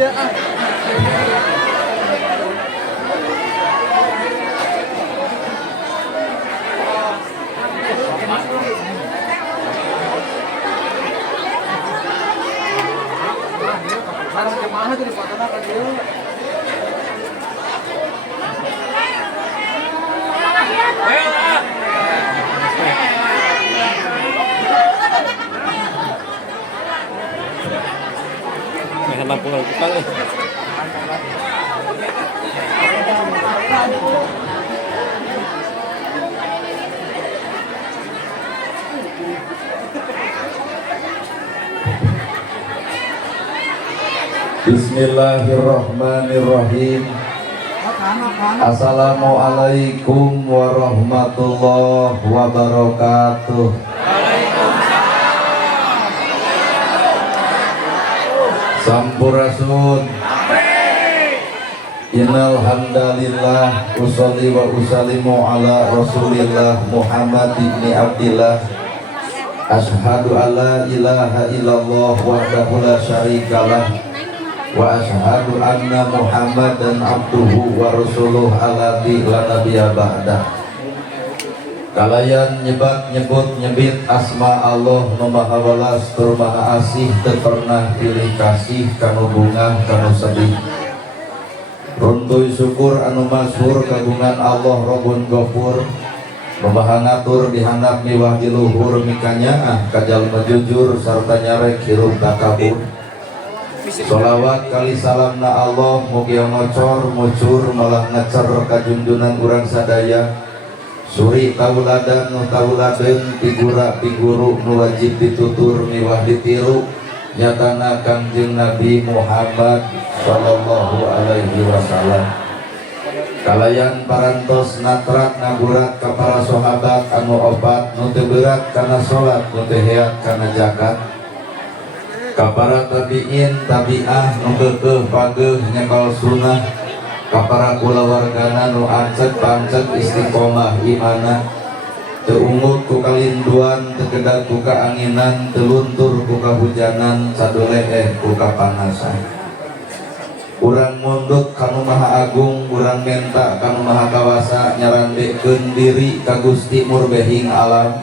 Lampu tukang Bismillahirrahmanirrahim. Assalamualaikum warahmatullahi wabarakatuh. Sampurasun. Innal hamdalillah usolli wa usallimu ala Rasulillah Muhammad ibni Abdillah. Asyhadu alla ilaha illallah wahdahu la syarikalah wa asyhadu anna Muhammadan abduhu wa rasuluh alladzi la nabiyya ba'dah. Kalayan nyebat nyebut nyebit asma Allah nu maha welas tur maha asih teu pernah pilih kasih kanu bungah kanu sedih. Runtuy syukur anu masyhur kagungan Allah Rabbun Ghafur nu maha ngatur di handap miwah di luhur mikanyaah kajalma jujur sarta nyarek hirup takabur. Sholawat kali salamna Allah mugi ngocor mucur malah ngecer kajunjunan urang sadaya. Suri tauladan nu tauladeun figura figuru nu wajib ditutur miwah ditiru nyatana Kangjeng Nabi Muhammad sallallahu alaihi wasallam. Kalayan parantos natrak ngaburat ka para sahabat anu obat nu teu berat kana salat nu teu heat kana zakat. Ka para tabiin tabiah nu keukeuh pageuh nyekal sunnah. Ka para kulawargana nu ancek pancek istiqomah imana. Teu ungut ku kalinduan, teu kedag ku kaanginan, teu luntur ku kahujanan, sadoleh ku kapanasan. Urang mundut kanu maha agung, urang menta kanu maha kawasa, nyarandekeun diri ka Gusti murbehing alam.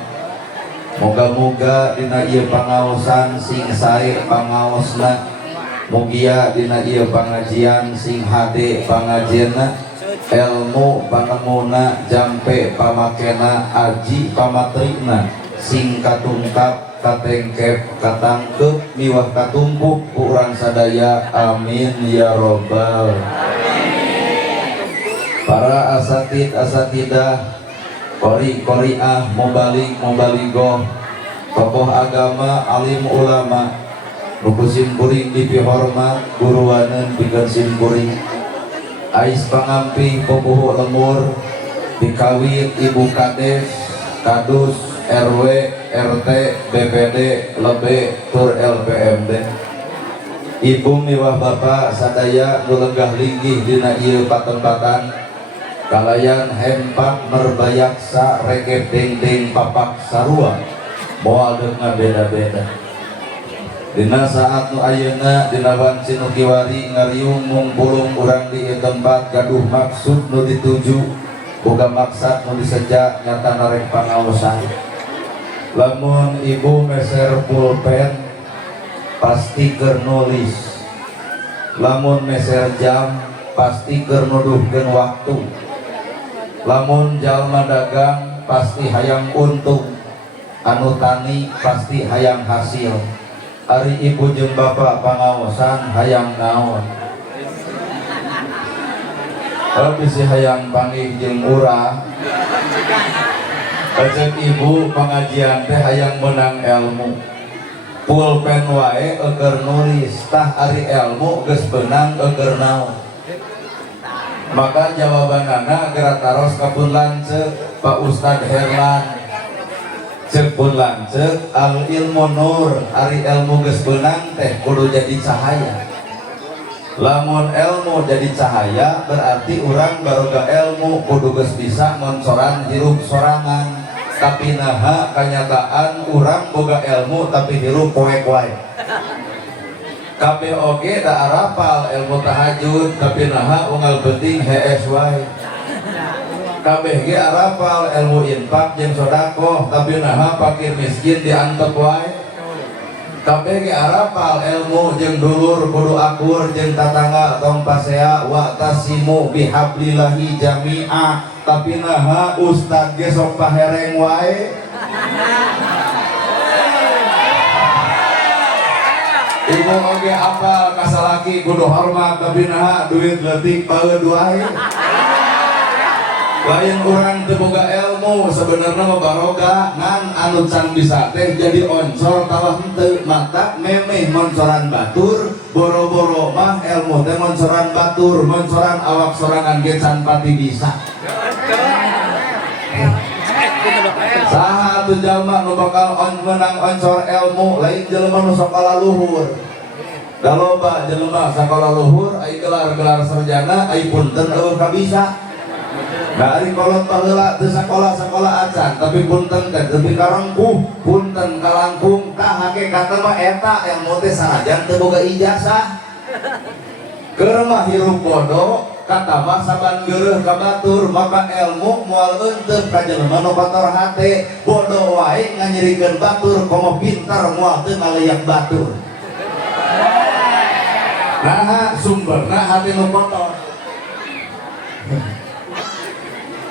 Moga-moga dina ieu pangaosan sing sae pangaosna, mugia dina ieu pangajian sing hade pangajianna, ilmu panemuna jampe pamakena aji pamatrina, sing katungkap katengkep katangkep miwah katumpuk urang sadaya amin ya robbal alamin. Para asatid asatidah qori qoriah mubalik mubaligoh tokoh agama alim ulama nukusin kuring dipihormat guruaneun pikeun simkuring ais pangampi pupuhu lemur dikawit ibu kades kadus RW RT BPD lebe tur LPMD ibu miwah bapak sadaya nu lenggah linggih dina ieu patempatan kalayan hempak merbayaksa regep deng-deng papak sarua moal deuk ngabeda-beda. Dina saat nu ayeuna dina wanci nu kiwari ngariung mungpulung urang di tempat gaduh maksud nu dituju boga maksad nu disejak nyata narek pangaosan. Lamun ibu meser pulpen pasti keur nulis, lamun meser jam pasti keur nuduhkeun waktu, lamun jalma dagang pasti hayang untung, anu tani pasti hayang hasil. Ari ibu jeung bapak pangaosan hayang naon? Bisi hayang panggih jeung urang. Cek ibu pengajian teh hayang menang ilmu. Pulpen wae eueur nulis, tah ari ilmu geus beunang eueur naon. Maka jawabanana geura taros ka pun lanceuk Pak Ustad Herlan. Cek pun lanceuk al ilmu nur, ari ilmu geus beunang teh kudu jadi cahaya. Lamun ilmu jadi cahaya berarti urang baroga ilmu kudu geus bisa ngoncoran hirup sorangan. Tapi naha kanyataan urang boga ilmu tapi hirup poek wae. kabeh oge da arapal ilmu tahajud tapi naha unggal penting hees wae. Kabeh ge arapal ilmu infak jeung sedekah tapi naha fakir miskin diantep wae. Kabeh ge arapal ilmu jeung dulur kudu akur jeung tatangga tong pasea wa tasimu bihablillahi jami'a tapi naha ustad ge sok pahereng wae. Ibu oge apal kasalaki kudu hormat tapi naha duit leutik paeud wae. Lain orang teu boga ilmu sebenarnya mah baroga ngan anu can bisa teh jadi oncor tawah henteu mata memeh moncoran batur boro-boro mah ilmu teh moncoran batur moncoran awak sorangan ge can pati bisa. Saha atuh jalma nu bakal menang oncor ilmu lain jelema nu sakola luhur. Da loba jelema sakola luhur aya gelar-gelar sarjana aya punten eueuh kabisa. Dari kolot baheula teu sakola acan tapi punten teh teu karengkuh punten kalangkung tah hakikatna mah eta ilmu teh sanajan teu boga ijazah keur mah hirup bodo kata mah saban geureuh ka batur maka ilmu moal eunteup ka jelema nu kotor hate bodo wae nganyirikeun batur komo pintar moal teu ngaleyak batur. Nah sumberna hati nu kotor.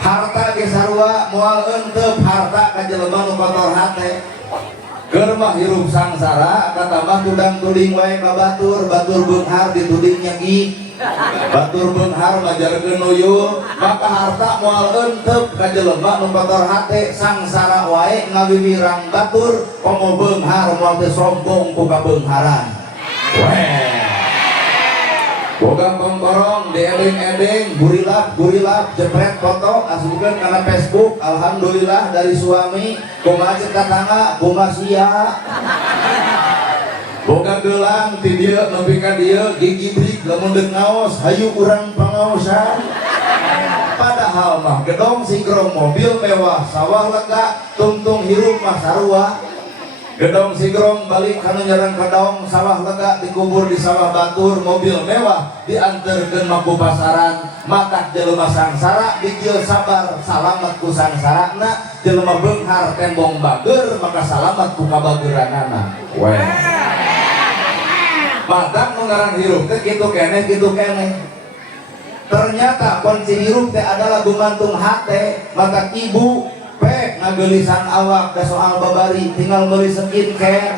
Harta ge sarua moal eunteup harta ka jelema nu kotor hate. Keur mah hirup sangsara kata mah tudang tuding wae ka batur, batur beunghar dituding nyagi. Batur beunghar majarkeun nuyul, maka harta moal eunteup ka jelema nu kotor hate sangsara wae ngawiwirang batur, komo beunghar moal teu sombong ku kabeungharan. Weh. Boga pengkorong diedeng-edeng gurilap jepret foto asupkeun kana Facebook alhamdulillah dari suami kumaha ceuk tatangga kumaha sia. Boga gelang ti dieu nepi ka dieu gigibrik lamun deuk ngaos hayu urang pangaosan. Padahal mah gedong sigrong mobil mewah sawah lega tungtung hirup mah sarua. Gedong sigrong balik kana nyerang kadong sawah lega dikubur di sawah batur mobil mewah dianterkeun mah ku pasaran matak jelema sangsara dijieul sabar salamet ku sangsarana jelema beunghar tembong bageur maka salamet ku kabageuranana. Weh matak nu ngaran hirup teh kitu keneh ternyata kunci hirup teh adalah gumantung hate maka ibu pek ngagelisan awak da soal babari tinggal meuli skincare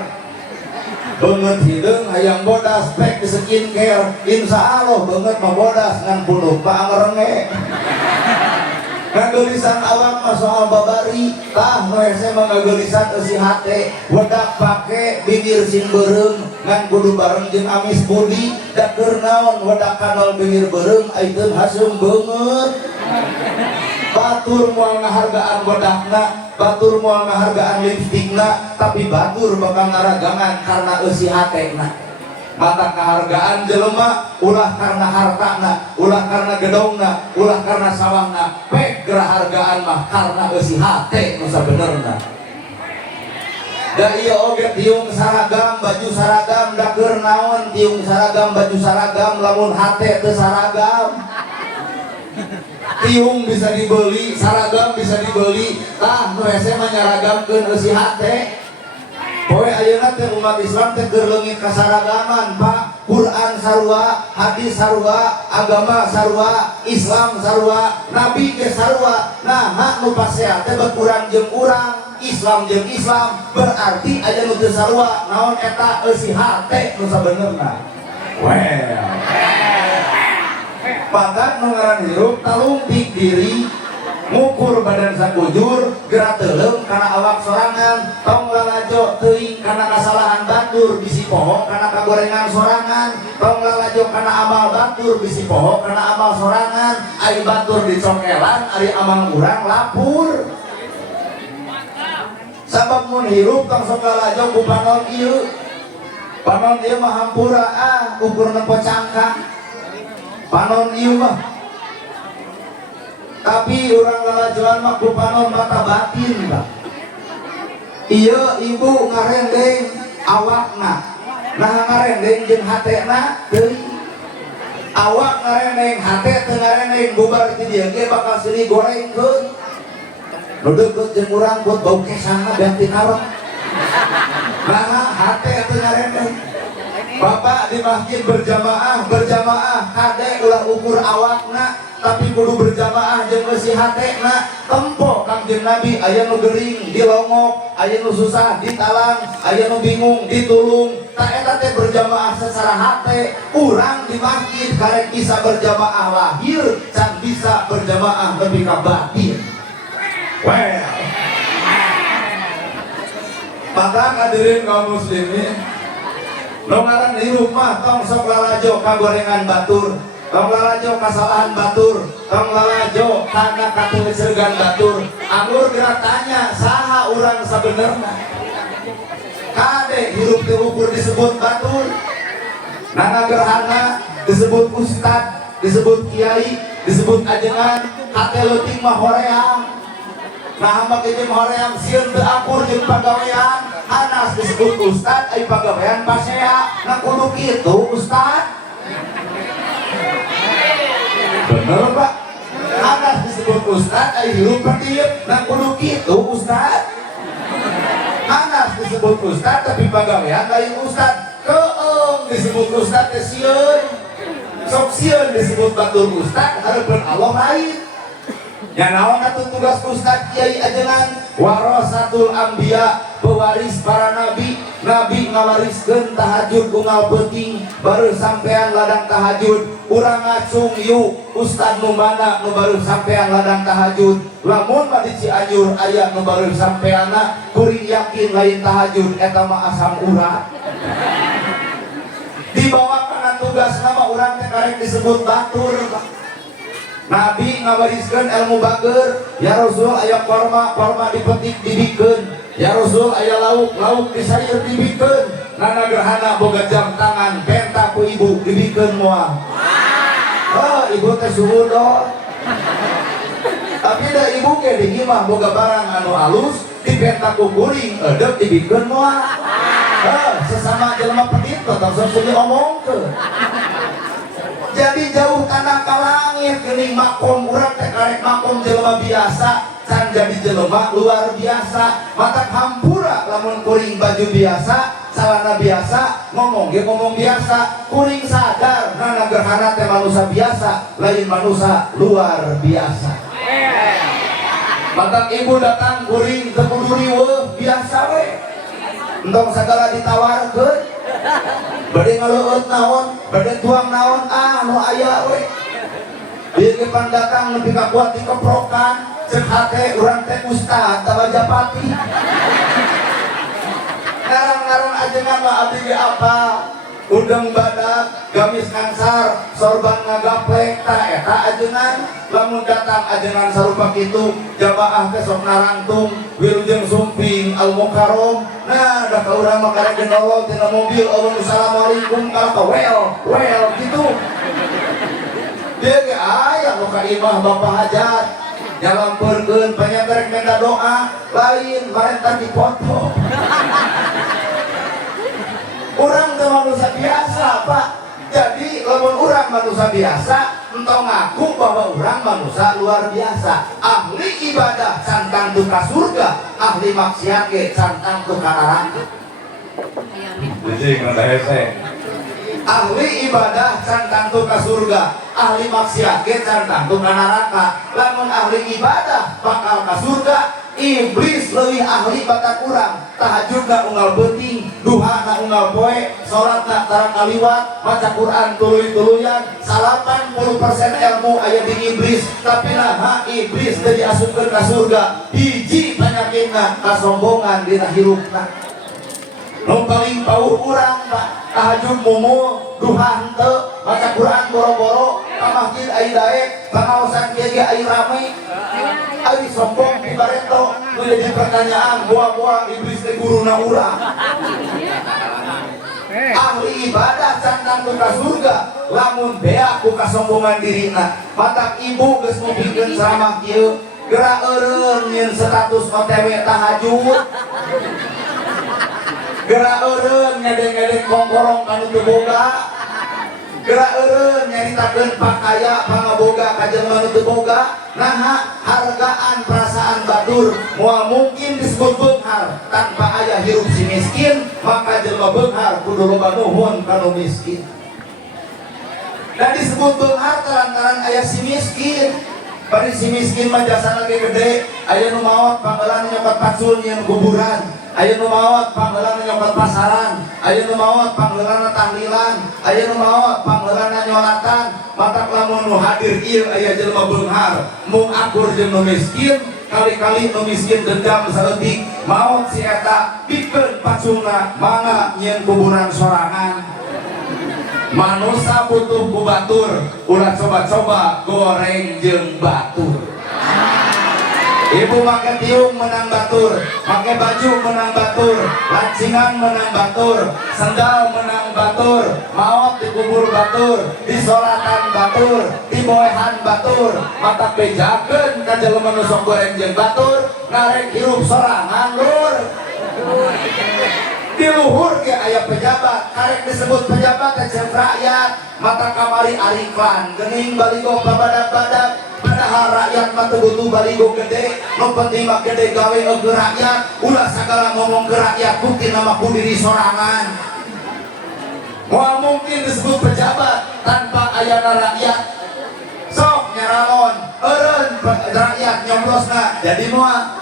beungeut hideung hayang bodas pek di skincare insyaallah beungeut mah bodas ngan punduk pangrenge. Ngagelisan awak mah soal babari tah nu hese mah ngagelisan eusi hate wedak pake bibir sing beureum ngan kudu bareng jeung amis budi da keur naon wedak kanol bibir beureum ai teu haseum beungeut. Batur moal ngahargaan wedakna, batur moal ngahargaan lipstikna, tapi batur bakal ngaragangan karena eusi hatena. Mata kehargaan jelema ulah karena hartana, ulah karena gedongna, ulah karena sawahna. Pek gerahargaan mah karena eusi hate nu sabenerna. Da ieu oge tiung saragam, baju saragam, da keur naon tiung saragam, baju saragam lamun hate teu saragam. Tiung bisa dibeli, saragam bisa dibeli, tah nu hese mah nyaragamkeun eusi hate. Poe ayeuna teh umat Islam teh keur leungit kasaragaman, Pak. Quran sarua, hadis sarua, agama sarua, Islam sarua, nabi ge sarua. Nah, hak nu pasea teh berkurang jeung urang, Islam jeung Islam, berarti aya nu teu sarua, naon eta eusi hate nu sabenerna. Well. Pakat mengaran hirup talung tik diri ngukur badan sakujur gerak teuleum kana awak sorangan tong lalajo teuing kana kasalahan batur bisi poho kana kagorengan sorangan tong lalajo kana amal batur bisi poho kana amal sorangan ari batur dicokelan ari amal urang lapur sabab mun hirup tong sok lalajo ku panon ieu mah hampura ukurna pocangkang panon ieu mah tapi orang lalajoan mah ku panon mata batin Pak. Ieu ibu ngarendeng awakna nah ngarendeng jeung hatena teuing awak ngarendeng hate teu ngarendeng bubar ti dieu ge bakal silih gorengkeun nu deukeut jeung urang buat bau kesana beak ti karong nah hate teu ngarendeng bapak di masjid berjamaah kade ulah ukur awakna tapi kudu berjamaah jeung eusi hatena tempo Kangjeng Nabi aya nu gering dilongok aya nu susah ditalang aya nu bingung ditulung tak eta teh berjamaah secara hate urang di masjid karek bisa berjamaah lahir can bisa berjamaah lebih ka batin well maka hadirin kaum muslimin nu ngaran hirup mah tong sok lalajo kagorengan batur tong lalajo kasalahan batur tong lalajo kana kateuceurgan batur anggur gerak tanya saha urang sabenerna kade hirup teu ukur disebut batur nana gerhana disebut ustad disebut kiai disebut ajengan hate leutik mah hoream nah hamba kieu hoream sieun teu akur jeung pagawean anas disebut ustad ai pagawean pasea nah kudu kitu ustad bener pak anas disebut ustad ai hirup patiep nah kudu kitu ustad anas disebut ustad tapi pagawean lain ustad keung disebut ustad teh sieun sok sieun disebut batur ustad hareupeun Allah lain nya naon atuh tugas ustad kiai ajengan warasatul anbiya pewaris para nabi ngawariskeun tahajud unggal peuting baru sampean ladang tahajud urang ngacung yuk ustad nu mana nu baru sampean ladang tahajud lamun mah di Cianjur aya nu baru sampeana kuring yakin lain tahajud eta mah asam urat dibawa kana tugas nama urang teh karek disebut batur Nabi ngawariskeun ilmu bager ya Rasul aya korma dipetik dibikeun ya Rasul aya lauk disayeur dibikeun nana gerhana boga jam tangan penta ku ibu dibikeun moal oh ibu teh suhudon tapi da ibu ge di imah boga barang anu alus dipenta ku kuring eudeup dibikeun moal sesama jelema petit tong sok diomongkeun jadi jauh tanah ka langit geuning makom urang teh karek makom jelema biasa can jadi jelema luar biasa mata hampura lamun kuring baju biasa celana biasa ngomong ge ngomong biasa kuring sadar nana gerhana teh manusia biasa lain manusia luar biasa mata ibu datang kuring teu kudu riweuh biasa we entong sagala ditawarkeun bade ngaleueut naon bade tuang naon nu aya we ieu ge pan datang nepi ka kuat dikeprokan ceuk hate urang teh ustad tabajapati ngarang-ngarang ajengan mah abdi ge apa udang badak gamis ngangsar sorban ngagaplek ta eta ajengan lamun datang ajengan sarupa kitu jamaah teh sok narangtung wilujeng sumping al mukarrom nah da ka urang mah karek nolol tina mobil assalamualaikum ka well kitu dia ge aya nu ka imah bapak hajat nyalampeurkeun panyaterek menda doa lain marenta dipoto urang teh manusia biasa pak jadi lamun urang manusia biasa entong ngaku bahwa urang manusia luar biasa ahli ibadah cantang tu ka surga ahli maksiat ge cantang tu ka neraka ahli ibadah cantang tu ka surga ahli maksiat ge cantang tu ka neraka lamun ahli ibadah bakal ka surga iblis leuwih ahli batak urang tahajudna unggal beuting duhana unggal poe salatna tarang kaliwat maca Quran tuluy-tuluyan 80% ilmu aya di iblis tapi naha iblis teu diasupkeun ka surga hiji panyakitna kasombongan dina hirupna nu paling pauh urang Pak tahajud mumul duha henteu maca Quran boro-boro ka masjid ai daek pangaosan kieu ge ai rame ai sombong di bareto nu jadi pertanyaan buah-buah iblis teh guruna urang ahli ibadah cantang tu ka surga lamun beak ku kasombongan dirina matak ibu geus ngupikeun ceramah kieu geura eureun nyeun status OTW tahajud gerak eureun ngedeng-ngedeng kongkorong kanu teu boga, gerak eureun nyaritakeun pakaya pangaboga ka jelema nu teu boga. Nah, hargaan perasaan batur moal mungkin disebut beunghar tanpa aya hirup si miskin, maka jelema beunghar kudu loba nuhun kanu miskin. Dan disebut beunghar lantaran aya si miskin. Bari si miskin mah jasana ge gede, aya nu maot pangeulan nyokot pacul nyeun kuburan, aya nu maot pangeulan nyokot pasaran, aya nu maot pangeulan tahlilan, aya nu maot pangeulan nyolatan. Mata lamun nu hadir ieu aya jelema beunghar mung akur jeung nu miskin, kali-kali nu miskin dendam saeutik maot si eta pikeun paculna mangga nyeun kuburan sorangan. Manusia butuh ku batur, ulah coba-coba goreng jeung batur. Ibu make tiung menang batur, make baju menang batur, lancingan menang batur, sendal menang batur, maot dikubur batur, disolatan batur, diboehan batur. Mata bejakeun ka jelema nu sok goreng jeung batur, ngarek hirup sorangan lur. Di luhur ge aya pejabat, karek disebut pejabat jeung rakyat. Mata kamari ari iklan geuning baligo babadag-badag, padahal rakyat mah teu butuh baligo gede, nu penting mah gede gawe eueuh rakyat. Ulah sagala ngomong ke rakyat bukti nama ku diri sorangan. Moal mungkin disebut pejabat tanpa ayana rakyat. Sok nyaralon eureun rakyat nyoblosna jadi moal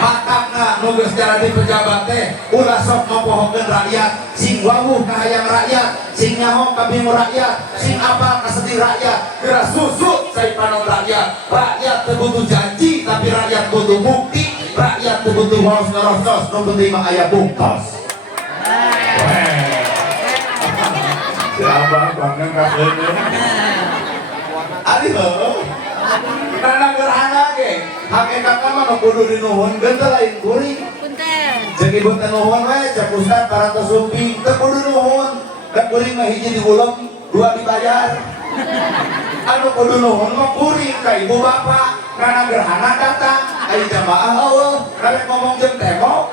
makakna nu geus jadi pejabat teh ulah sok mempohokeun rakyat, sing wawuh ka hayang rakyat, sing nyaho ka bingung rakyat, sing apal ka sedih rakyat, geura susut sai panon rakyat. Rakyat teu butuh janji tapi rakyat butuh bukti, rakyat teu butuh horos ngerostos, nu penting mah aya buktos. Siapa bangga ka beuneu? Ari heuh. Karena gerhana ge, hakikat mah nu kudu dinuhun geus lain kuring. Punten. Jeung ibu teh nuhun we, cek ustad parantos sumping teu kudu nuhun. Da kuring mah hiji diulem, dua dibayar. Anu kudu nuhun mah kuring ka ibu bapak. Karena gerhana datang, aya jamaah eueuh, karek ngomong jeung tembok.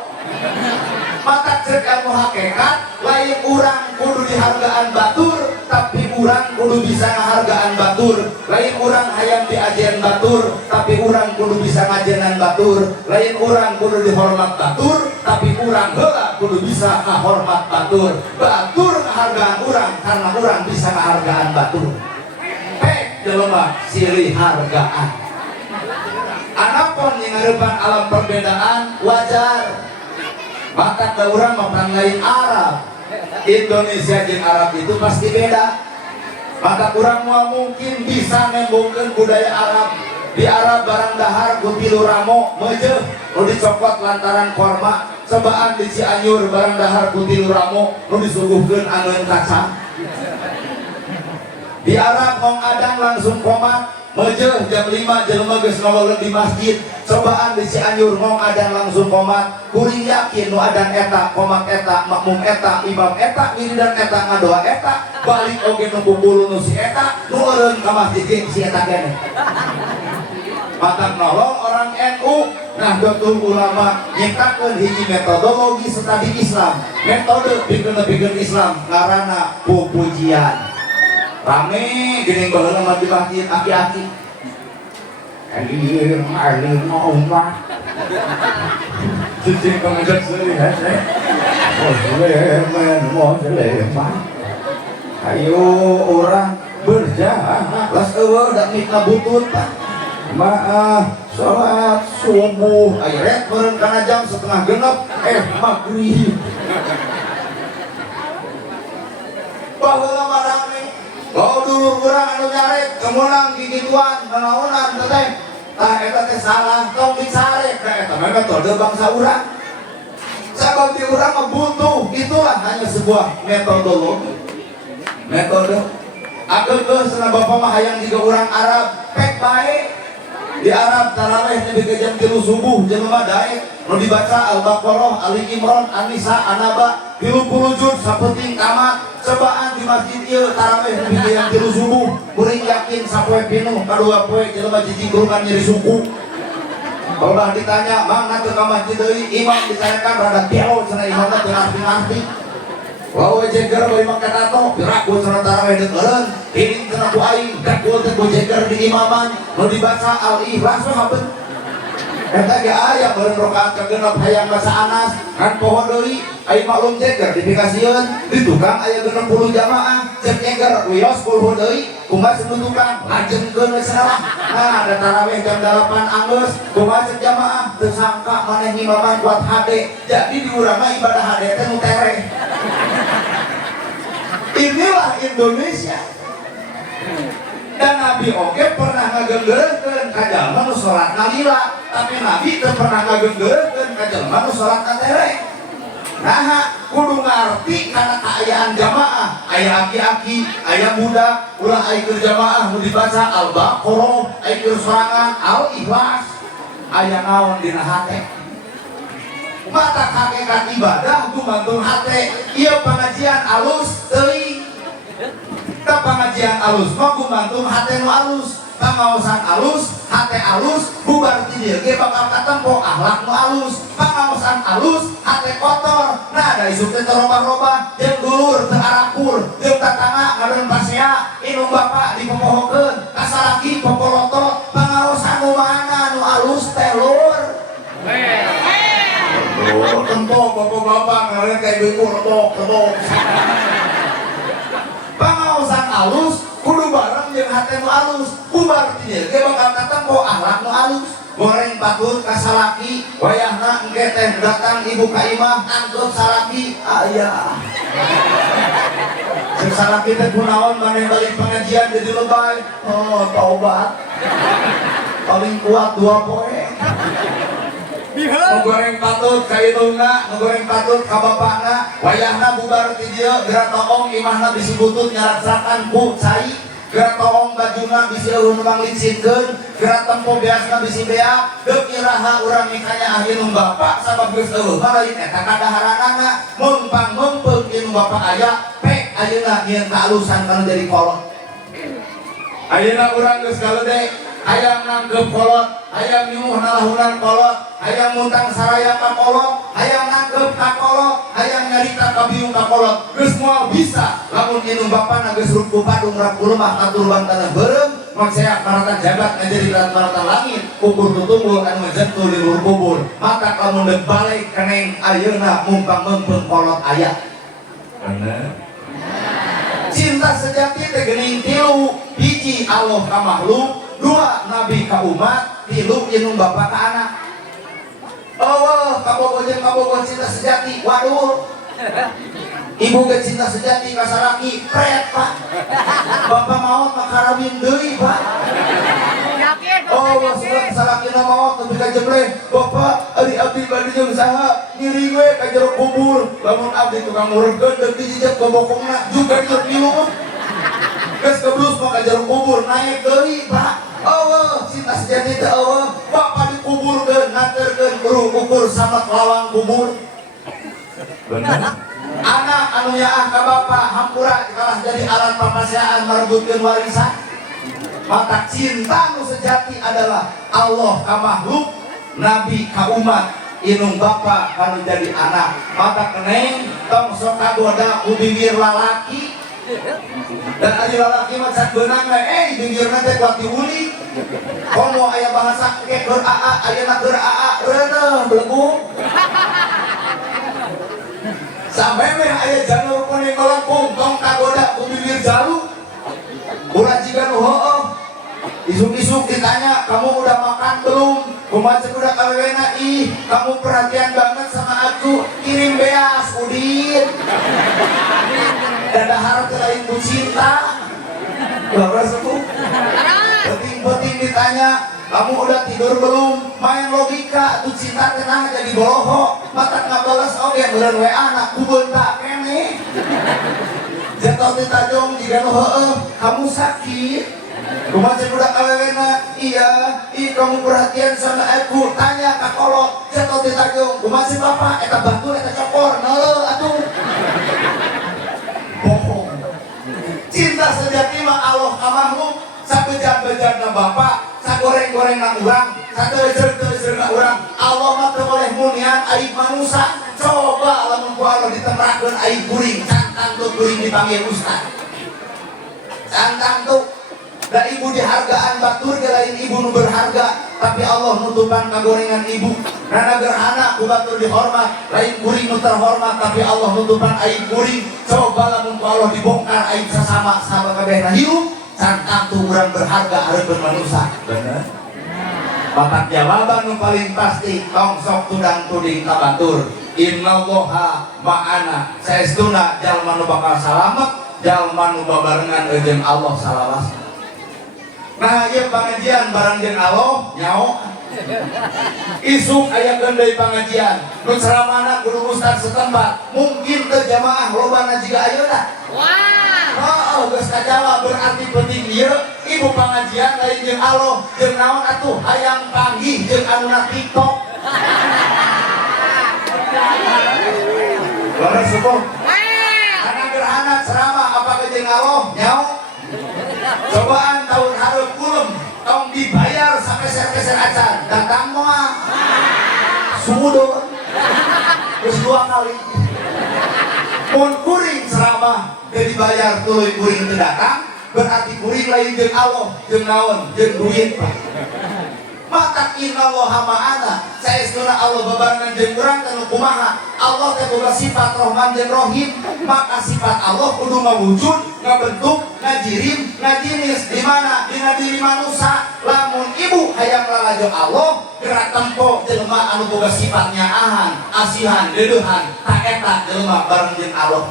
Mata cek anu hakikat, lain urang kudu dihargaan batur, tapi urang kudu bisa ngahargaan batur. Lain urang hayang diajeun batur, tapi urang kudu bisa ngajenan batur. Lain urang kudu dihormat batur, tapi urang heula kudu bisa ngahormat batur. Batur ngahargaan urang karena urang bisa ngahargaan batur. Jelema silih hargaan. Anapun yang ngarepan alam perbedaan wajar. Maka ada orang mempanggai Arab, Indonesia dan Arab itu pasti beda. Maka orang mau mungkin bisa membongkar budaya Arab. Di Arab barang dahar kutilu ramo mejeh, nu dicopot lantaran korma. Cobaan di Cianjur barang dahar kutilu ramo, nu disuguhkeun angin kacang. Di Arab ngong adang langsung komat. Mejeh jam 5 jelema geus ngaweuleun di masjid. Cobaan di Cianjur ngong adan langsung komat. Kuring yakin nu adan eta, komat eta, makmum eta, imam eta, wiridan eta, ngadoa eta, balik oge nu kumpul nu si eta, nu eureun ka masjid ge si eta keneh. Maka nolong orang NU, Nahdlatul Ulama nyiptakeun hiji metodologi studi Islam. Metode pikeun Islam ngaranna pupujian. Rame gini baheula mah di masjid aki-aki. Alim ummah. Cicing pangajak seuri hese. Musliman. Ayo orang berjalan. Las eueuh da mitna butut Pak. Maaf, salat subuh. Ayo rek meureun kana jam 6:30 maghrib. Baheula mah rame. Oh dulu kurang anu nyarek, kemulang gigituan, nanaonan teteh. Tah eta teh salah, tong dicarek. Nah eta mah metode bangsa urang. Sabab di urang mah butuh, itulah hanya sebuah metodologi. Metode. Ageus cenah Bapak mah hayang jiga urang Arab, pek bae. Di Arab tarawih nepi ka jam 3 subuh, jelema daek nu dibaca Al-Baqarah, Ali Imran, An-Nisa, An-Naba, 30 juz sapenting tamat. Cobaan di masjid ieu tarawih nepi ka jam 3 subuh, kuring yakin sapoe pinuh, kadua poe jelema jijik kurungan nyeri suku. Kalau ditanya mana tuh kamar deui imam ditanyakan rada tiao cenah imam teh ngarti-ngarti. Wae jeger bae make tato piraku cenah tarawih deukeun ini cenah ku aing dakul teh ku jeger di imaman nu dibaca al-ikhlas we habeun. Eta ge aya beureun rakaat kagenep hayang baca Anas kan poho deui ai maklum jeger dipikasieun di tukang aya 60 jamaah cek jeger wios 10 deui kumaha seun tukang lajengkeun we salah. Nah ada tarawih jam 8 anggeus kumaha cek jamaah teu sangka maneh imaman kuat HD jadi di urang mah ibadah HD teh nu tereh. Inilah Indonesia. Dan Nabi oge pernah ngagenggeureukeun ka jalma nu salat nalila, tapi Nabi teu pernah ngagenggeureukeun ka jalma nu salat katereh. Nah, kudu ngarti kana kaayaan jamaah, aya aki-aki, aya budak, ulah aya keur jamaah nu dibaca Al-Baqarah, aya keur sorangan Al-Ikhlas, aya naon dina hate. Mata hakikat ibadah gumantung hate, ieu pengajian alus teuing. Kita pengajian alus mah gumantung hate nu alus, pangaosan alus, hate alus, bubar ti dieu ge bakal katempo akhlak nu alus. Pangaosan alus, hate kotor. Nah, da isuk teh robah-robah, jeung dulur teu arakur, jeung tatangga ngadeun pasea, inung bapak dipopohokeun, kasalaki popolotot. Pangaosan nu mana nu alus teh lur. Oh, tempok bapak-bapak ngareun ka ibu-ibu rebok. Pangaosan alus kudu bareng jeung hate nu alus bubar ti dieu ge bakal katempo akhlak nu alus. Goreng patut ka salaki wayahna engke teh datang ibu ka imah angkeup salaki aya. Cek salaki teh kunaon maneh balik pengajian jadi lebay. Oh taubat paling kuat 2 poe. Ngegoreng patut ka indungna, ngegoreng patut ka bapakna, wayahna bubar ti dieu geura toong imahna bisi butut nyaraksakan ku cai, geura toong bajuna bisi eueun manglitsitkeun, geura tempo beasna bisi bea, deuk iraha urang mikanya ahli nu bapak sabab geus eueuh mah lain eta kadaharanana, mun pangmeupeung ieu bapak aya, pek ayeuna nyieun kaalusan kana jadi kolot. Ayeuna urang geus galede hayang nangkep kolot, hayang nyuh nalahunan kolot, hayang muntang saraya ka kolot, hayang nangkep ka kolot, hayang nyarita ka biung ka kolot, geus moal bisa. Lamun inung bapana geus ruku padung raku lemah atur bantana beureum, makseak maratan jabat ngajadi berat maratan langit, ukur tutumbul anu ngejentul di luhur kubur. Mata lamun deuk balik keneng ayeuna mumpang meupeung kolot aya. Cinta sejati teh geuning 3, hiji Allah ka makhluk, 2 Nabi ka umat, 3 inung bapak ka anak. Oh, kabogoh jeung kabogoh cinta sejati. Waduh. Ibu ge cinta sejati ka salaki, pret Pak. Bapak maot mah karawin deui Pak. Oh, sudah salakina maot tapi ka jebleh. Bapak, ari abdi bade jeung saha? Ngiring we ka jero kubur. Lamun abdi tukang ngureukeun deuk dijejak bobokongna juga jeung pilu. Geus keblus mah ka jero kubur naik deui Pak. Allah cinta sejati teh Allah bapak dikuburkeun ngaturkeun guru ukur sama lawang kubur. Benar. Anak anu nyaah ka bapak hampura kalah jadi alat papaseaan merebutkeun warisan. Maka cinta nu sejati adalah Allah ka makhluk, Nabi ka umat, inung bapak kanu jadi anak. Mata keneng tong sok kagoda ku bibir lalaki. Dan ari lalaki mah can beunang we bibirna teh kuat diuli. Komo aya bahasa ke keur aa ayeuna keur aa reuneuh belegu. Sampai we aya janur kuning melengkung tong kagoda ku bibir jalu. Ulah jiga nu heueuh. Isuk-isuk ditanya, "Kamu udah makan belum?" Kumaha cek udah kawewena, "Ih, kamu perhatian banget sama aku. Kirim beas, Udin." Dadahar teh lain ku cinta. Bawa sepuh. Penting-penting ditanya, "Kamu udah tidur belum?" Main logika, tuh cinta teh nah jadi boloho. Mata ngabalas oge beureun we anak ku beuntak keneh. Jatuh di tajong jika nu heueuh, "Kamu sakit?" Kumaha cek udah kawewena, "Iya, kamu perhatian sama aku." Tanya ka kolot, jatuh di tajong, "Kumaha sih bapak? Eta batu eta cokor." Neuleuh atuh. Bohong. Cinta sejati mah Allah ka makhluk, sabejat-bejatna bapak, sagoreng-gorengna urang, sateuseur-teuseurna ka urang Allah mah teu boleh munian aib manusia. Coba lamun ku Allah ditemrakeun aib kuring, cantang tuh kuring dipanggil ustaz. Cantang tuh da ibu dihargaan batur ge lain ibu nu berharga, tapi Allah nutupan kagorengan ibu. Nana gerhana ku batur dihormat, lain kuring nu terhormat, tapi Allah nutupan aib kuring. Coba lamun ku Allah dibongkar aib sesama sahabat kabehna hirup, cantang tuh urang berharga hareupeun manusia. Bener? Bapak jawaban nu paling pasti tong sok tudang tuding ka batur. Innallaha ma'ana. Saestuna jalma nu bakal salamet, jalma nu babarengan jeung Allah salawas. Nah ieu pangajian bareng jeung Allah nyaho. Isuk aya deui pangajian. Nu ceramahna kudu ustaz setempat. Mungkin teu jamaah lobana jiga ayeuna. Wah. Oh, geus kajawab berarti penting ieu ibu pangajian lain jeung Allah jeung naon atuh hayang panggih jeung anu na TikTok. Lore subuh. Ana gerhana ceramah apa jeung Allah nyaho. Cobaan tahun hareup kulum tong dibayar sapeser-peser acan datang moal. Sumudo. Geus 2 kali. Mun kuring ceramah teu dibayar tuluy kuring teu datang, berarti kuring lain jeung Allah, jeung naon, jeung duit. Maka innallaha ma'ana. Saestuna Allah babarengan jeung urang kana kumaha? Allah teh boga sifat Rahman jeung Rahim. Maka sifat Allah kudu ngawujud, ngabentuk, ngajirim, ngajinis di mana? Dina diri manusia. Lamun ibu hayang lalajo Allah, gerak tempo jelema anu boga sifat nyaahan, asihan, deudeuhan, ta eta jelema bareng jeung Allah.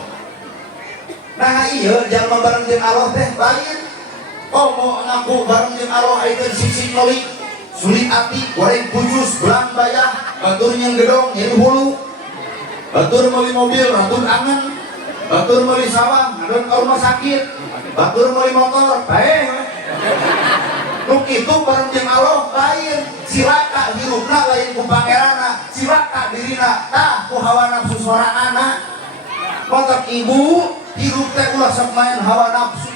Nah ieu jalma bareng jeung Allah teh lain. Komo ngaku bareng jeung Allah aya sisi meuli. Sulit ati, goreng khusus, belang bayah, batur yang gedong, nyeri hulu. Batur meuli mobil, ratun angen. Batur meuli sawah, ngadon ka rumah sakit. Batur meuli motor, bae. Nu kitu bareng jeung Allah lain. Silaka hirupna lain ku pangeranna, silaka dirina tah ku hawa nafsu soranganna. Motor ibu hirup teh ulah sok main hawa nafsu.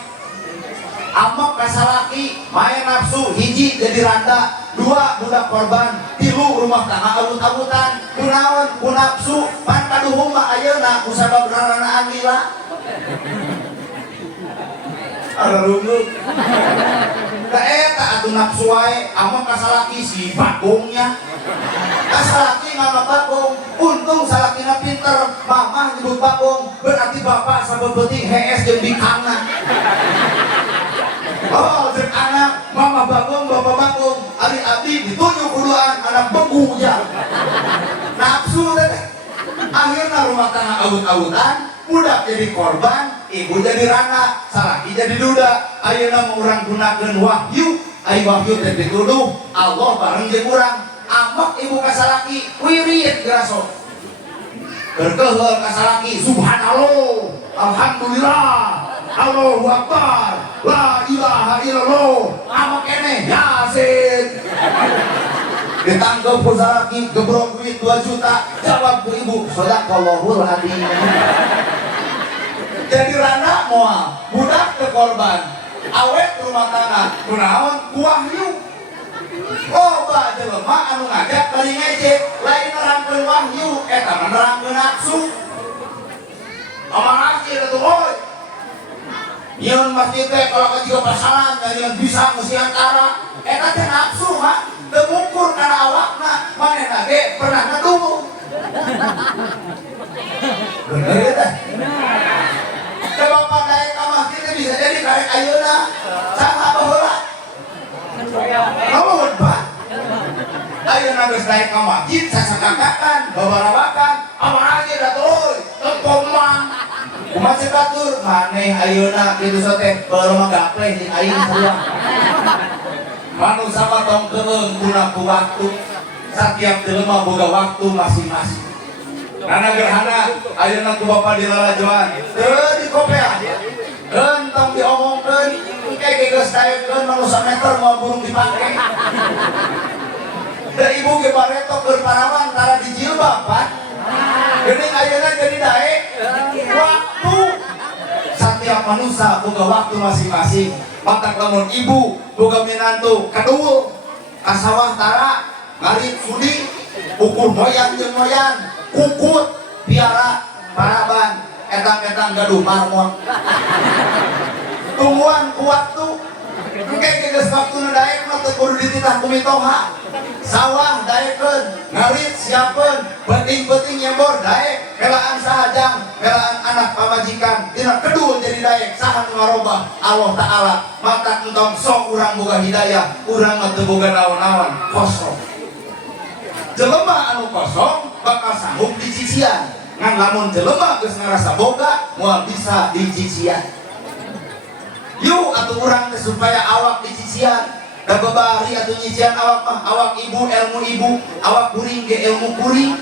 Amok kasalaki main nafsu, hiji jadi randa, 2 budak korban, 3 rumah tangga awut-awutan, kunaon ku nafsu, pan kaduhung mah ayeuna ku sabab rarana anila. Ararunguk. Da eta atuh nafsu wae, amok kasalaki si bagongnya. Kasalaki ngama bagong, untung salakina pinter, mamah nyebut bagong, berarti bapak sabab penting HS jeung bikangna. Oh, jeung anak mama bagong, bapak bagong, ari abdi ditunjuk kuduan anak begu ya. Nafsu teh. Akhirna rumah tangga awut-awutan, budak jadi korban, ibu jadi rana, salaki jadi duda. Ayeuna urang gunakeun wahyu, ai wahyu teh pituduh Allah bareng jeung urang. Amok ibu kasalaki, wirid geraso. Berkeheul kasalaki, subhanallah, alhamdulillah, Allahu Akbar, la ilaha illallah, amok keneh Yasin. Ditangkep ku salaki, gebrok duit 2 juta, jawab ku ibu, shadaqallahul adzim. Jadi rana moal, budak ke korban, awet rumah tangga, kunaon ku wahyu. Oh, ba jelema anu ngajak bari ngejek, lain nerangkeun wahyu, eta mah nerangkeun nafsu. Omong asih atuh oi. Nyeun masjid teh kalau kajiga pasalan nyeun bisa musian kara, eta teh nafsu mah, teu ngukur kana awakna, manehna ge pernah ngedulu. Bener teh. Coba pandai ka masjid teh bisa jadi karek ayeuna. Saha baheula? Nuhun Pak. Ayeuna geus naik ka masjid sasakakakan, babarabakan, amaraje da tuluy, teu pomang. Kumaha cek batur, maneh ayeuna kitu teh baru mah gapleh jeung aing sarua. Manusia mah tong keung guna ku waktu. Satiap jelema boga waktu masing-masing. Nana gerhana ayeuna ku bapa dilalajoan, teu dikopean. Tong diomongkeun, engke geus daekeun manusia meter moal burung dipake. Da ibu ge bareto keur parawan tara di jilbab, Pak. Geuning ayeuna jadi dae. Waktu setiap manusia boga waktu masing-masing. Mata lamun ibu boga minantu kaduul ka sawah tara ngarit sudi ukur moyang jeung moyang kukut piara paraban etang-etang gaduh marmon tungguan ku waktu engke geus waktuna daek mah teu kudu dititah ku mitoha sawah daekeun ngarit siapeun penting-penting nyebor daek kelaan sahajang kelaan anak pamajikan tina kedul jadi daek saha nu ngarobah Allah Ta'ala mata entong sok urang boga hidayah urang mah teu boga naon-naon kosong jelema anu kosong bakal sanggup dicician ngan lamun jelema geus ngarasa boga moal bisa dicician yuk atuh urang teh supaya awak dicician da babari atuh nyician awak mah awak ibu ilmu ibu awak kuring ge ilmu kuring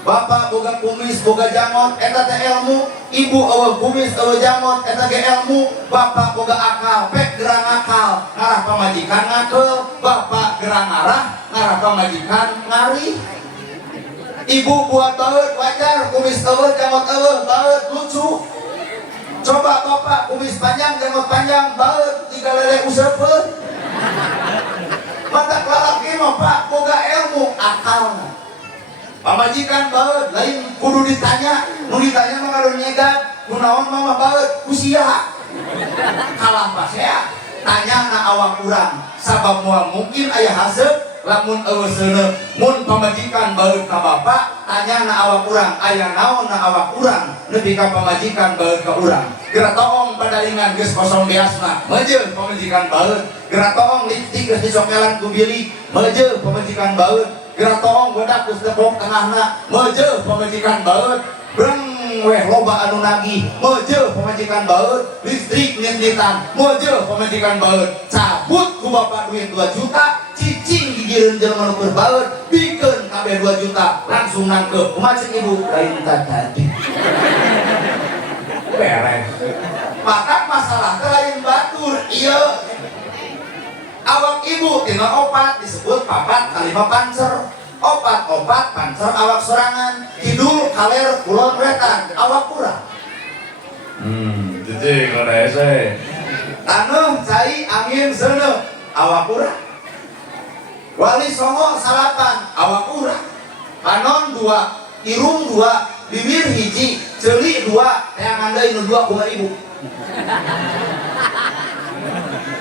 bapak boga kumis boga jangot eta teh ilmu ibu eueuh kumis eueuh jangot eta ge ilmu bapak boga akal pek gerang akal ngarah pamajikan ngakel bapak gerang ngarah pamajikan ngari ibu buat baut wajar kumis eueuh jangot eueuh baut lucu coba bapak kumis panjang jangot panjang baut tiga lele useupeun mata lalaki mah pak boga ilmu akal pamajikan baut lain kudu ditanya nu ditanya mah kalau nyegat kunaon mah baut kusia kalah pasea tanya na awak urang sabab moal mungkin aya haseup lamun eueuh seuneu mun pamajikan baeut ka bapak tanya na awak urang aya naon na awak urang nepi ka pamajikan baeut ka urang geura toong padalingan geus kosong beasna meujeul pamajikan baeut geura toong lipstik geus dicokelan ku bilik meujeul pamajikan baeut geura toong bedak geus tepok tengahna meujeul pamajikan baeut breng weh loba anu nagih meujeul pamajikan baeut listrik nyenditan meujeul pamajikan baeut cabut ku bapak duit 2 juta cicing gigireun jelema nu keur baeut pikeun kabeh 2 juta langsung nangkep kumacing ibu lain tadi beres maka masalah teh lain batur ieu awak ibu tina opat disebut papat kalima pancer opat pancer awak sorangan kidul kaler kulon wetan awak kurang jadi kalau ese taneuh cai angin seuneu awak kurang wali songo salapan awak kurang panon 2 irung 2 bibir hiji ceuli 2 teangan deui nu 2 kumaha ibu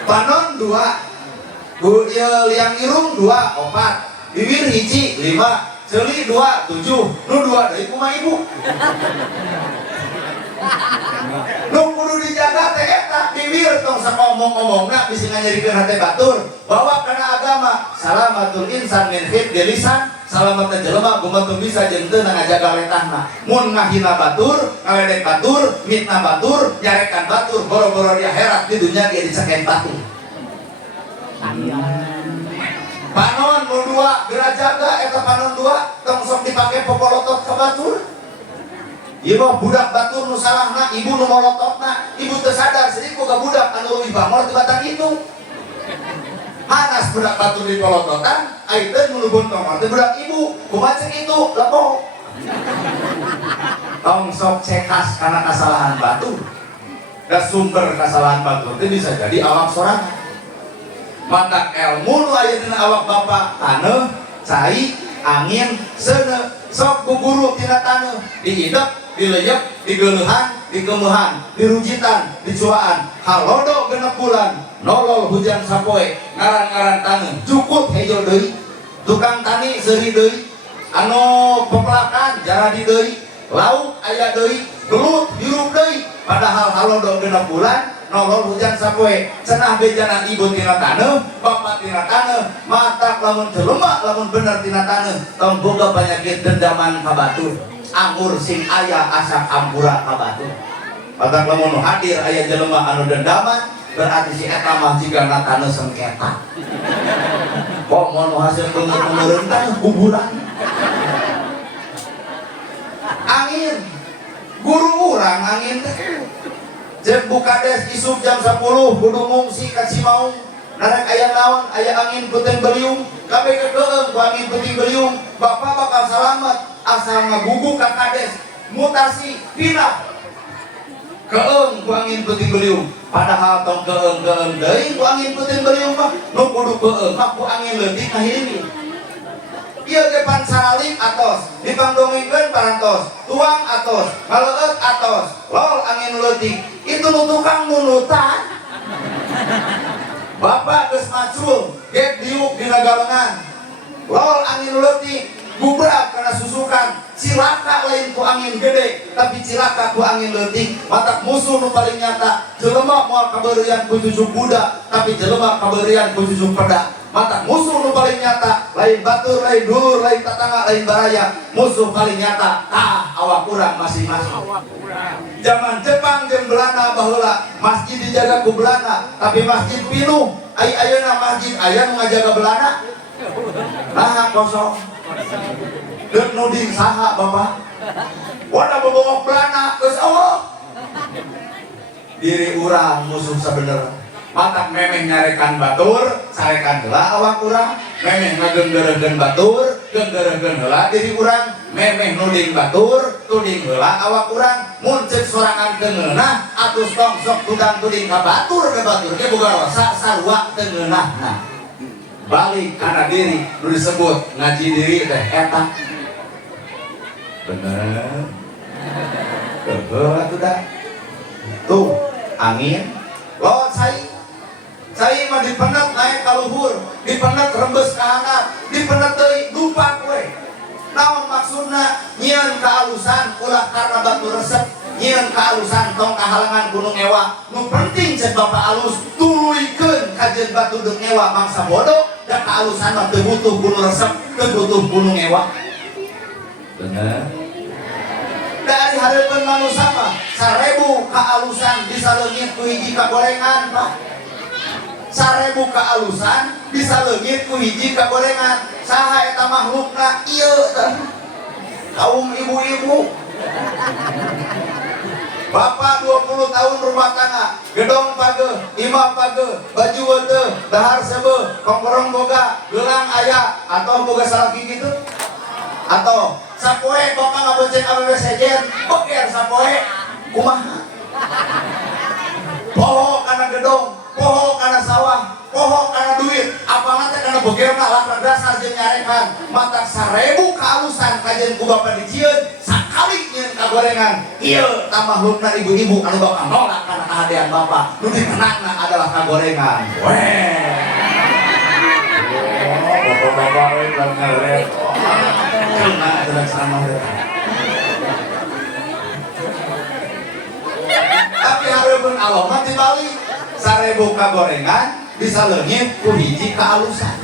panon 2 liang irung 2 4 bibir hiji 5 ceuli 2 7 nu 2 deui kumaha ibu nu kudu dijaga teh eta bibir tong sakomong-omongna bisi nganyarikeun hate batur bawa kana agama salamatul insan min hifdzi lisan salamat jelema gumantung bisa jeung teu ngajaga letahna mun ngahina batur ngaledek batur mitna batur nyarekan batur boro-boro di akhirat di dunya ge disakeun batur panon nu 2 geura jaga eta panon 2 tong sok dipake popolotot ka batur ieu mah budak batur nu salahna ibu nu molototna ibu teu sadar sedih boga budak anu leuwih bangor tibatan itu panas budak batur di polototan ayeuna nu bontong teh budak ibu kumaha ceuk itu lepo tong sok cekas karena kesalahan batur da sumber kesalahan batur teh bisa jadi awak sorangan maka ilmu nu aya dina awak bapak taneuh cai angin seuneu sok ku guru tina taneuh diidep dileyep digeuleuhan dikeueuhan dirujitan dicuaan halodo 6 bulan nolol hujan sapoe ngaran-ngaran taneuh cukup hejo deui tukang tani seuri deui anu pepelakan jaradi deui lauk aya deui gelut hirup deui padahal halodo 6 bulan nolol hujan sapoe cenah bejana ibu tina taneuh bapak tina taneuh matak lamun jelema lamun bener tina taneuh tong boga panyakit dendaman ka batur anggur sing aya asap ampura ka batur matak lamun hadir aya jelema anu dendaman berarti si eta mah jigana taneuh sengketa kok mau hasil beungeut-beungeut taneuh kuburan angin guru urang angin teh jeung bukades isuk jam 10 kudu ngungsi ka Cimaung narek aya naon aya angin puting beliung kabeh kekeung ku angin puting beliung bapak bakal salamet asal ngaguguk ka kades mutasi pindah keung ku angin puting beliung padahal tong keung deui ku angin puting beliung mah nu kudu keung mah ku angin leutik ngahirimi ieu ge pan saralik atos dipangdongengkeun parantos tuang atos ngaleut atos lol angin leutik itu nu tukang nunutan bapak geus macul ge diuk dina galengan lol angin leutik gubrak karena susukan cilaka lain ku angin gede tapi cilaka ku angin leutik matak musuh nu paling nyata jelema moal kabeurian ku jujuk budak tapi jelema kabeurian ku jujuk pedak matak musuh nu paling nyata lain batur lain dulur lain tatangga lain baraya musuh paling nyata awak urang masing-masing zaman Jepang jeung Belanda baheula masjid dijaga ku Belanda tapi masjid pinuh ayeuna masjid aya nu ngajaga Belanda nah kosong deuk nuding saha bapak wadah bobongok Belanda geus Allah diri urang musuh sabenerna matak memeh nyarekan batur sarekan heula awak urang memeh ngagenggeureukeun batur genggeureukeun heula diri urang memeh nuding batur tuding heula awak urang mun ceuk sorangan teu ngeunah atus tong sok tudang tuding ka batur ge boga rasa sarua teu ngeunahna balik kana diri nu disebut ngaji diri teh eta bener atuh dah tuh angin lewat sai mah dipenet naik ka luhur dipenet rembes ka handap dipenet deui dupak we naon maksudna nyieun kaalusan ulah karena batu resep nyieun kaalusan tong kahalangan gunung ewa nu penting cek bapak alus tuluykeun kajeun batu deuk ewa mangsa bodoh dan kaalusan mah teu butuh gunung resep teu butuh gunung ewa bener dari hareupeun manusia mah 1000 kaalusan bisa leungit ku hiji kagorengan Pak 1000 kaalusan bisa leungit ku hiji kagorengan saha eta makhlukna ieu kaum ibu-ibu bapak 20 tahun rumah tangga gedong pageuh imah pageuh baju weuteuh dahar sebeuh kongkorong boga geulang aya atau boga salaki kitu atau sapoe bapak ngabonceng awewe sejen boker sapoe kumaha poho kana gedong poho kana sawah poho kana duit apana teh kana bogerna lakar dasar jeung nyarekan matak 1000 kaalusan kajeun ku bapak dijieun sakali nyieun kagorengan ieu tambah makhlukna ibu-ibu anu bakal nolak kana kahadean bapak nu ditenangna adalah kagorengan weh bapak-bapak we ngeret kena adalah sama tapi hareupeun Allah mah dibalik 1000 kagorengan bisa leungit ku hiji kaalusan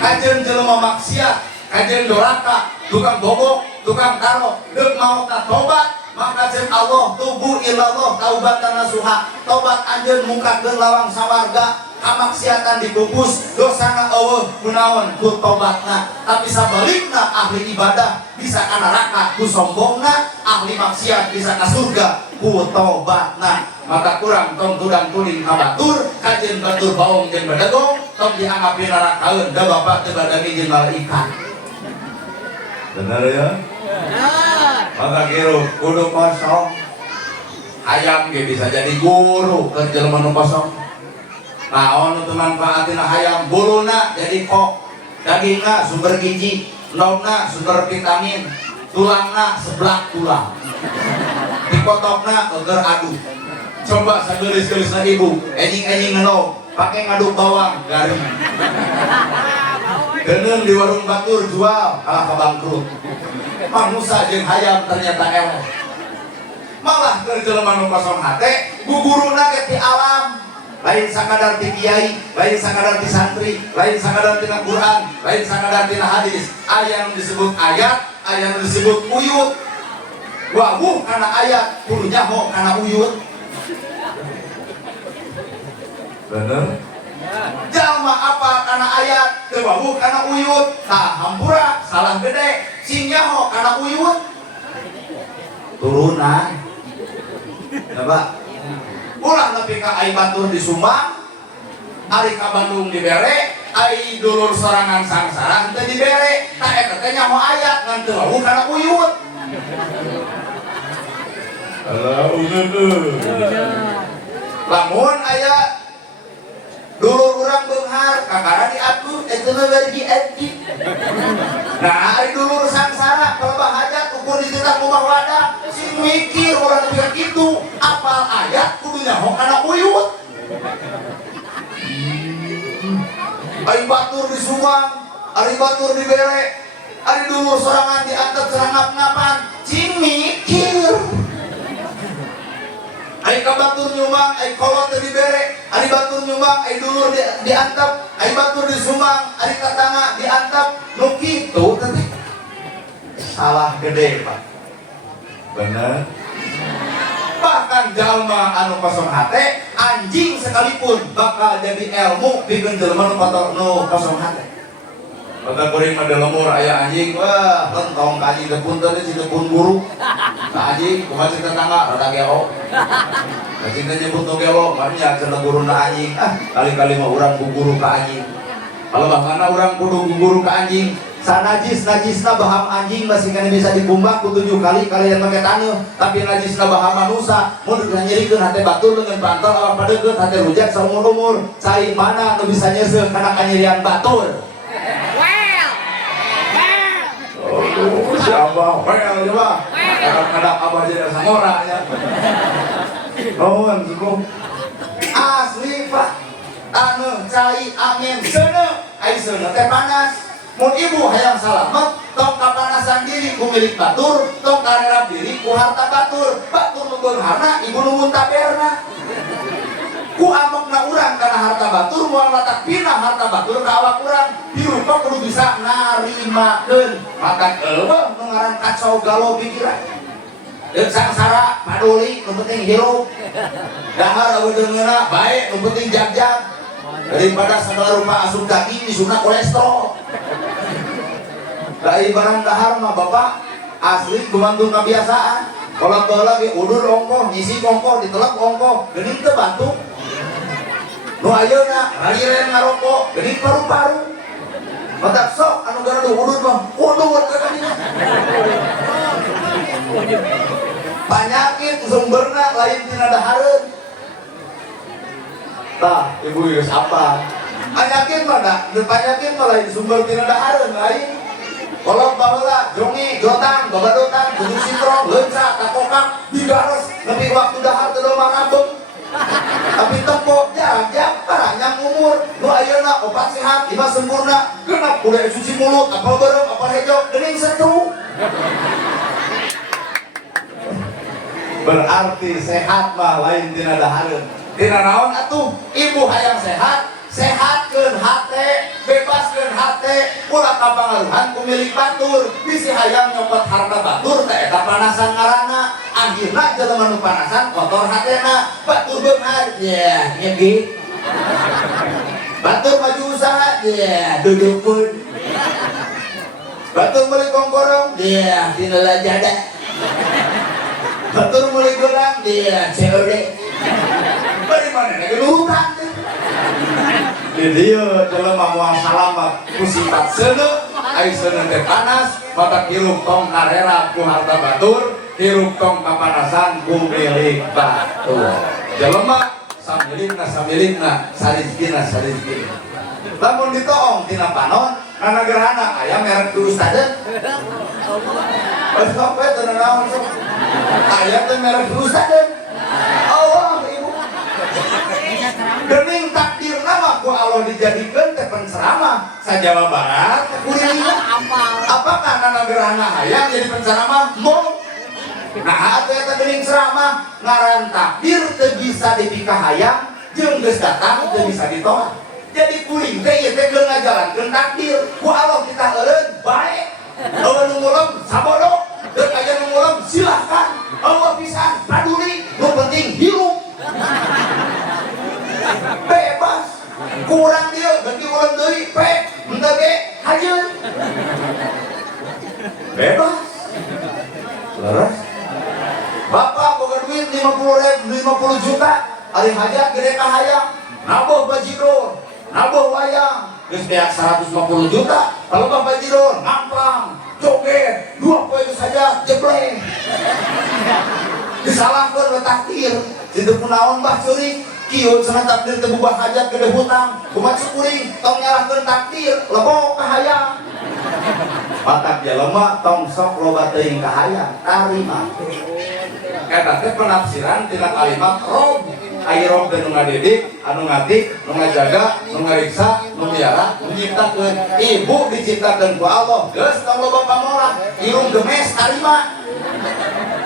kajeun jelema maksiat kajeun doraka tukang bobok tukang karo deuk mau ka tobat maka cek Allah tubu ilallah taubatan nasuha tobat anjeun mungkakeun lawang sawarga kamaksiatan dipupus dosana eueuh kunaon ku tobatna tapi sabalikna ahli ibadah bisa ka neraka ku sombongna ahli maksiat bisa ka surga ku tobatna maka kurang tong tudang tuling ka batur kajeun batur baong jeung badagong tong dianggapi nerakaeun da bapak teu badagi jeung malaikat bener ya maka kiru kudu kosong hayam ge bisa jadi guru keur jelema nu kosong naon nu teu manfaatina hayam buluna jadi kok dagingna sumber gizi endogna sumber vitamin tulangna seblak tulang dikotokna keur adu coba sageulis-geulisna ibu enjing-enjing ngenog pake ngaduk bawang garing geneun di warung batur jual kalah kabangkrut manusia jeung hayam ternyata eleh malah keur jelema nu kosong hate guguruna ge ti alam lain sakadar ti kiai lain sakadar ti santri lain sakadar tina Quran lain sakadar tina hadis aya nu disebut ayat aya nu disebut uyut wawuh kana ayat kudu nyaho kana uyut bener jalma apa kana ayat teu wawuh kana uyut tah hampura salah gede sing nyaho kana uyut turunan coba ulah nepi ka ai batur di Sumbang ari ka Bandung dibere ai dulur sorangan sangsara teu dibere tah eta teh nyaho ayat ngan teu wawuh kana uyut ala lamun aya dulur urang beung beunghar kakara diatur eta mah bari adi. Nah ari dulur sangsara pelebah hajat ukur di titah rumah wadah sing mikir urang pikir kitu apal ayat kudu nyaho kana uyut. Ari batur disumbang, ari batur dibere, ari dulur sorangan diantep serangap-ngapan, cing mikir. Ari ka batur nyumbang, ari kolot dibere, ari batur nyumbang, ari dulur diantep, ari batur disumbang, ari tetangga diantep, nu kitu teh. Salah gede, Pak. Bener. Bahkan jalma anu kosong hate, anjing sekalipun bakal jadi ilmu bikin jelema nu kosong hate. Bakal kuring mah lemur aya anjing, wah lentong ka anjing teh punten si teh pun guru. Ka anjing kumaha cing tetangga rada gelo. Da cing teh nyebut nu gelo, mah nya cenah guruna anjing. Ah, kali-kali mah urang guru ka anjing. Kalau bahana urang kudu guru ka anjing. Najisna baham anjing masih kan bisa dikumbak ku 7 kali kalian pakai taneuh, tapi najisna baham manusia mun nyerikeun hate batur dengan bantal awak padeukeut hate rujak saumur-umur cari mana nu bisa nyeuseul kana kanyerian batur. Oh, siapa? Well, coba. Kadang-kadang abah jadi sangora ya. Oh, cukup. Asli, Pak. Anu cai angin seuneu, ai seuneu teh panas. Mun ibu hayang salamet, tong kapanasan diri ku milik batur, tong karerap diri ku harta batur. Batur nu beunghana, ibu nu muntaberna. Ku amokna urang kana harta batur, moal latak pindah harta batur ka awak urang. Dirupa kudu bisa narimakeun. Maka eueuh nu ngaran kacau galau pikiran. Deuk sangsara paduli, nu penting hirup. Dahar eueuh deungeuna bae, nu penting jag-jag. Daripada segala rupa asup daging disuna kolesterol. Da ibaran dahar mah Bapak asli kumantul kebiasaan. Kalau baheula ge udur ongkoh, ngisi ongkoh, ditelep ongkoh, geuning teu batuk. Nu ayeuna rariren ngarokok, geuning paru-paru. Matak sok anu garadu udur mah, udur ka dina. Panyakit sumberna lain tina dahareun. Tah, ibu geus apa? Penyakit mah da, penyakit mah lain sumber tina dahareun lain. Kolot baheula, jongi, jotan, babadotan, kudu sintrom, leunca, takokak, digaros, nepi waktu dahar teu domah rabeng. Tapi tempo jag-jag panjang umur, nu ayeuna opat sehat, 5 sempurna, genep kudu cuci mulut, apal beureum, apal hejo, geuning setruk. Berarti sehat mah lain tina dahareun. Tina naon atuh? Ibu hayang sehat, sehatkeun hate, bebaskeun hate, ulah kapangaruhan ku milik batur. Bisi hayang nyopot harta batur teh eta panasan ngaranna. Akhirna jelema nu panasan kotor hatena. Batur beunghar, ya nyegi. Batur maju usaha, ya dudukun. Batur meuli kongkorong, ya tina lajada. Batur meuli gelang, ya COD. Bari mana gelutan teh. Di dieu jelema moal salamat ku sifat seuneu, ai seuneu teh panas, mata hirup tong karera ku harta batur, hirup tong kapanasan ku milik batur. Jelema samilingna sarizkina. Lamun ditoong tina panon, kana gerhana aya merek tu ustadeun. Wes sok we teu naon sok. Aya teh merek tu ustadeun. Allah ibu. Geuning takdirna mah ku Allah dijadikeun teh penceramah sa Jawa Barat kuliah. Apakah nana gerhana hayang jadi penceramah? Moal. Nah atuh eta geuning ceramah ngaran takdir teu bisa dipikah hayang jeung geus datang teu bisa ditolak. Jadi kuring teh ieu teh geus ngajalankeun takdir. Ku Allah kita eureun bae. Eueuh nu mulem sabodo, deuk aya nu mulem silahkan. Allah pisan paduli, nu penting hirup. Bebas. Kurang dia ganti ulang deui pe, henteu ge hajeun. Bebas. Leres. Bapak boga duit 50 juta, ari hajat gede ka hayang, nabuh bajidor, nabuh wayang, geus beak 150 juta, kalau Bapak bajidor ngamplang, joget, 2 poe saja jebleng. Disalahkeun we takdir, situ kunaon Mbah ceurik, kieu cenah takdir teu bubar hajat gede hutang kumaha cukuring tong nyalahkeun takdir lebo ka hayang matak jelema tong sok loba teuing ka hayang tarima eta teh penafsiran tina kalimat rob aya rob nu ngadidik anu ngatik nu ngajaga nu ngariksa nu miara nu nyiptakeun ibu diciptakeun ku Allah geus tong loba pamorah irung gemes tarima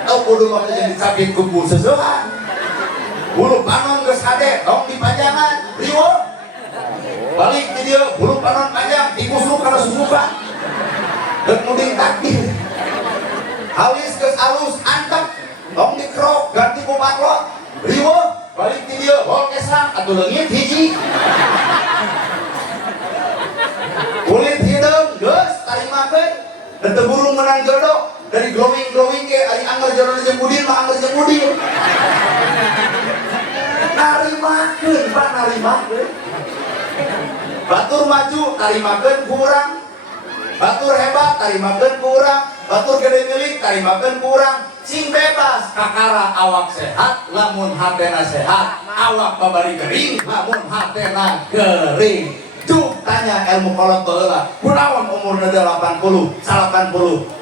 teu kudu mah jadi cabit kumpul seseuhan bulu panon geus hade tong dipanjangan riwo balik ke dieu bulu panon panjang digusuk kana susukan deuk muding takdir halis geus alus antep tong dikrok ganti ku maklot riwo balik ke dieu hol kesang atuh leungit hiji kulit hideung geus tarimakeun teu burung menang jodoh dari glowing ke ari anggar jodoh jeung budin mah anggar jeung budin narimakeun Pak narimakeun batur maju tarimakeun kurang batur hebat tarimakeun kurang batur gede milik tarimakeun kurang sing bebas kakara awak sehat lamun hatena sehat awak babari gering lamun hatena gering cuk tanya ilmu kolot baheula kunaon umurna 80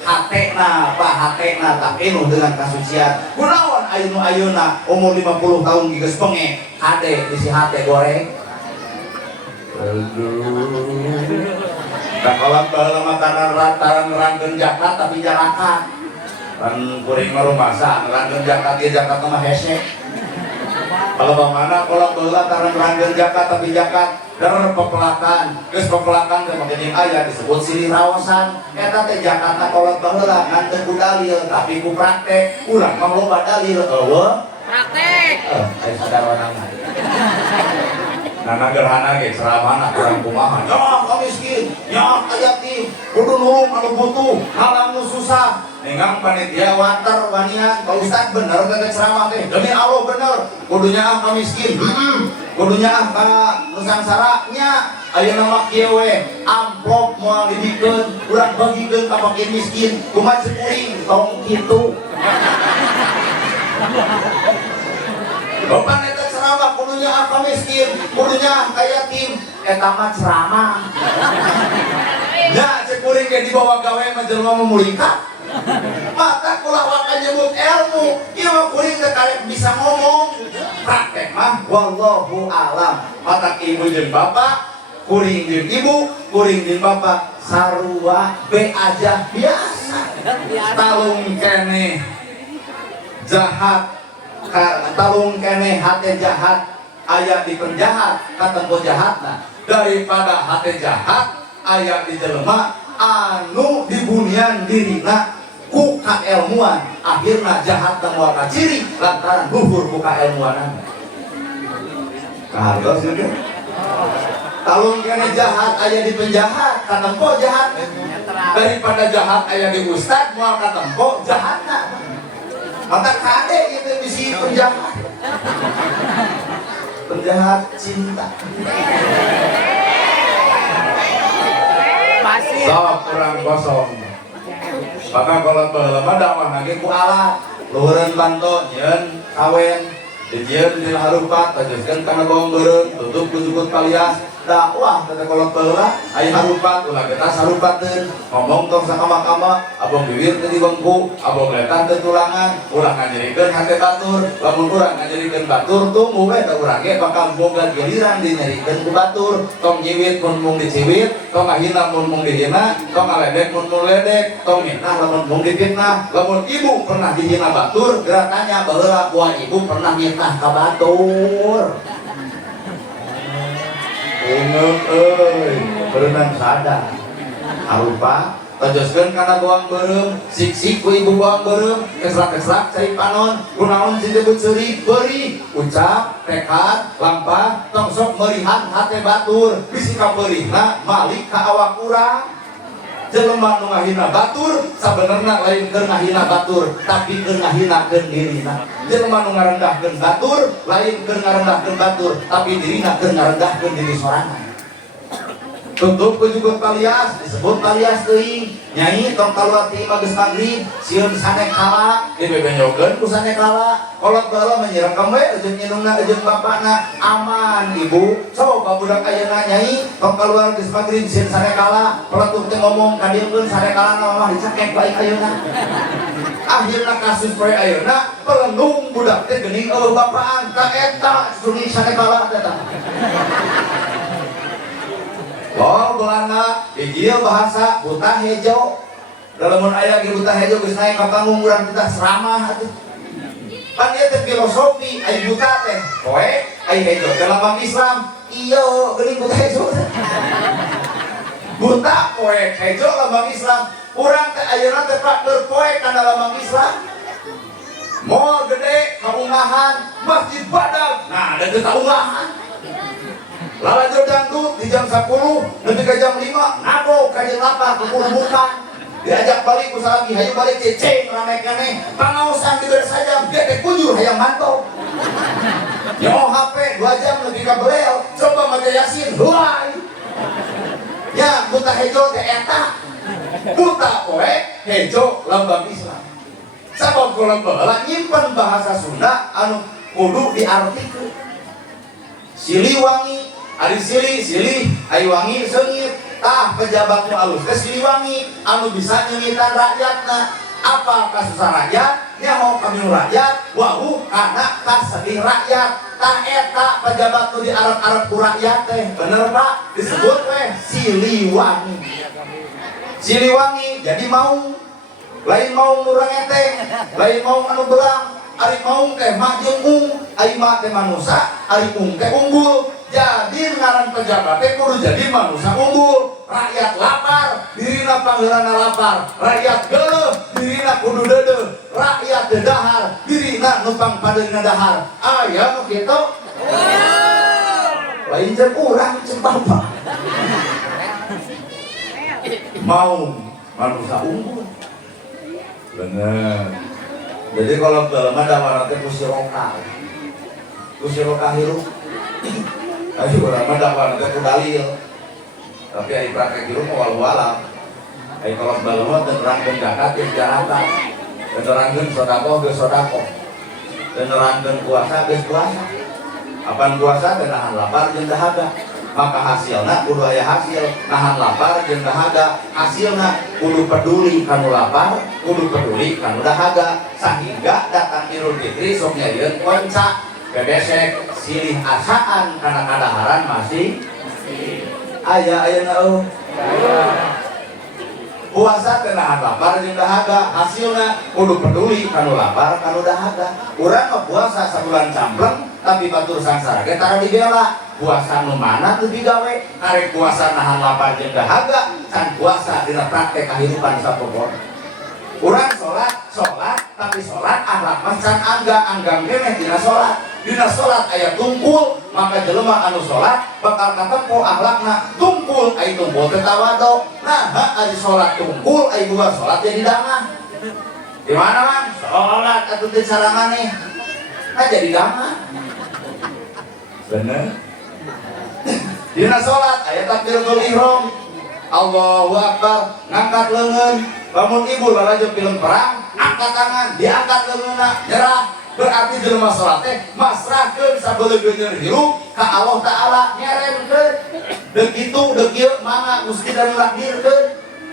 hatena Pak hatena tak penuh dengan kasucian kunaon ayeuna umur 50 tahun geus penge hade bisi hate goreng kolot baheula mah taran nerangkeun jakat tapi jarakan kan kuring marumasa nerangkeun jakat ge jakat mah hese kalau bagaimana kolot baheula taran nerangkeun jakat tapi jakat pepelakan geus pepelakan teh make jeung aya disebut silih raosan eta teh Jakarta kolot baheula ngan teu ku dalil tapi ku praktek urang mah loba dalil eueuh praktek aya sadarwana mah nana gerhana ge ceramahna urang kumaha nya miskin nya yatim kudu nulung anu butuh halang nu susah nengang panitia water wanian Pak Ustad bener teh ceramah teh demi Allah bener kudunya ah miskin kudunya ah nusansara nya ayeuna mah kieu we amplop moal didikeun urang bagikeun ka fakir miskin kumaha cukuring tong kitu Bapak eta ceramah kudunya ah miskin kudunya ah yatim eta mah ceramah nya cukuring ge dibawa gawe mah jelema memulingkat mata kula wakan nyebut ilmu ieu mah kuring teh karek bisa ngomong praktek mah wallahu alam mata ibu jeung bapak kuring jeung ibu kuring jeung bapak sarua be aja biasa talung keneh jahat talung keneh hate jahat aya di penjahat katempo jahatna daripada hate jahat aya di jelema anu dibunian dirina ku kailmuan akhirna jahat dan warna ciri lantaran luhur ku kailmuanan kahartos itu talung kene jahat aya di penjahat katempo jahat daripada jahat aya di ustad moal katempo jahatna mata kade itu bisi penjahat cinta sok kurang kosong maka kalau baheula mah dakwah lagi ku alat luhureun banto nyeun kawen dijieun dina harupat tajuskeun kana bawang beureum tutup ku jukut palias dakwah teh kolot baheula aya harupat ulah getas harupatkeun ngomong tong sakama-kama abong bibir teh dibengku abong letan teh tulangan ulah ngajerikeun hate batur lamun urang ngajerikeun batur tunggu we teh urang ge bakal boga giliran dinyarikeun ku batur tong nyiwit mun mung diciwit tong ngahina mun mung dihina tong ngaledek mun mung ledek tong mitnah lamun mung difitnah lamun ibu pernah dihina batur geura tanya baheula kuah ibu pernah mitnah ka batur Ingat berenang sadar harupa tajoskeun kana bawang beureum sik-sik ku ibu bawang beureum kesrak-kesrak cai panon kunaon disebut seurik beuri ucap tekad lampah tong sok meurihan hate batur bisi ka beurihna malik ka awak urang jelema nu ngahina batur sabenerna lain keur ngahina batur tapi keur ngahinakeun dirina jelema nu ngarendahkeun batur lain keur ngarendahkeun batur tapi dirina keur ngarendahkeun diri sorangan tutup ke juga talias disebut talias teuing nyai tong kaluar ti imah geus maghrib sieun sanek kala dibebenyokeun ku sanek kala kolot baheula menyirekam we eujeun indungna eujeun bapana aman ibu coba budak ayeuna nyai tong kaluar geus maghrib sieun sanek kala peletuk teh ngomong ka dieukeun sanek kala mah dicakek baik ayeuna akhirna kasus poe ayeuna pelendung budak teh geuning eueuh bapaan ta eta suni sanek kala eta Lol Belanda, hijil bahasa buta hejo. Dalam ayat buta hejo geus naik ka panggung urang kita seramah atuh. Pan ieu teh filosofi ai buta teh, poe ai hejo dalam Islam. Iyo geuning buta hejo. Buta poe hejo dalam Islam. Urang teh ayeuna teh keur poe kana dalam Islam. Moal gede kaungahan, masjid badag. Nah, ada kaungahan. Lalajo dangdut di jam 10 nanti ke jam 5 nabo kajian lapar ke bukan diajak balik usaha lagi hayu balik ceceng rame kene pangausan di beres saja gede kujur hayang mantau nyawa HP 2 jam lebih ke belel coba maca yasin huai ya buta hejo teh eta buta poe hejo lambang Islam sabab kula baheula nyimpen bahasa Sunda anu kudu diartikeun Siliwangi ari silih ai wangi seungit tah pejabat nu alus teh Siliwangi anu bisa nyengitan rakyatna apa kasusah rakyat nyaho kami rakyat wau kana kasedih rakyat tah eta pejabat nu diarep-arep ku rakyat teh bener Pak disebut teh Siliwangi jadi mau lain mau urang enteng lain mau anu belang ari maung teh mah jeung ung ai mah teh manusia ari ung teh unggul jadi ngaran pejabat teh kudu jadi manusia unggul rakyat lapar dirina panggeulana lapar rakyat geuleuh dirina kudu deudeuh rakyat dedahar dirina numpang padeuna dahar aya nu kitu lain jeung urang jeung bapak mau manusia unggul bener. Jadi kalau dalam ada warnanya kursi roka hirup ayo orang ada warnanya ku dalil tapi ayo praktek hirup walau alam ayo kalau dalam dan terangkan zakat ke jahatan dan terangkan sodako dan terangkan puasa ke puasa apaan puasa dan nahan lapar jeung dahaga maka hasilna kudu aya hasil nahan lapar jeung dahaga hasilna kudu peduli kanu lapar kudu peduli kanu dahaga sehingga datang Idul Fitri sok nyarieun konca bebesek silih asaan kana kadaharan masih aya eueuh puasa teh nahan lapar jeung dahaga hasilna kudu peduli kanu lapar kanu dahaga urang mah puasa sabulan campleng tapi batur sangsara ge tara dibela puasa nu mana teu digawe arek puasa nahan lapar jeung dahaga can puasa dina praktek kahirupan sapopor urang salat tapi salat akhlak mah can anggang keneh dina salat aya tungkul maka jelema anu salat bakal katempo akhlakna tungkul ai tungkul teh tawadhu nah ari salat tungkul ai buah salat jadi dangah di mana Mang salat atuh teh cara maneh jadi dangah bener dina salat aya takbiratul ihram Allahu Akbar ngangkat leungeun lamun ibu lalajo film perang angkat tangan diangkat leungeunna nyerah berarti jelema salat teh masrahkeun sabeuleugeuneun hirup ka Allah taala nyerenkeun deuk kitu deuk ieu mangga gusti dan lakdirkeun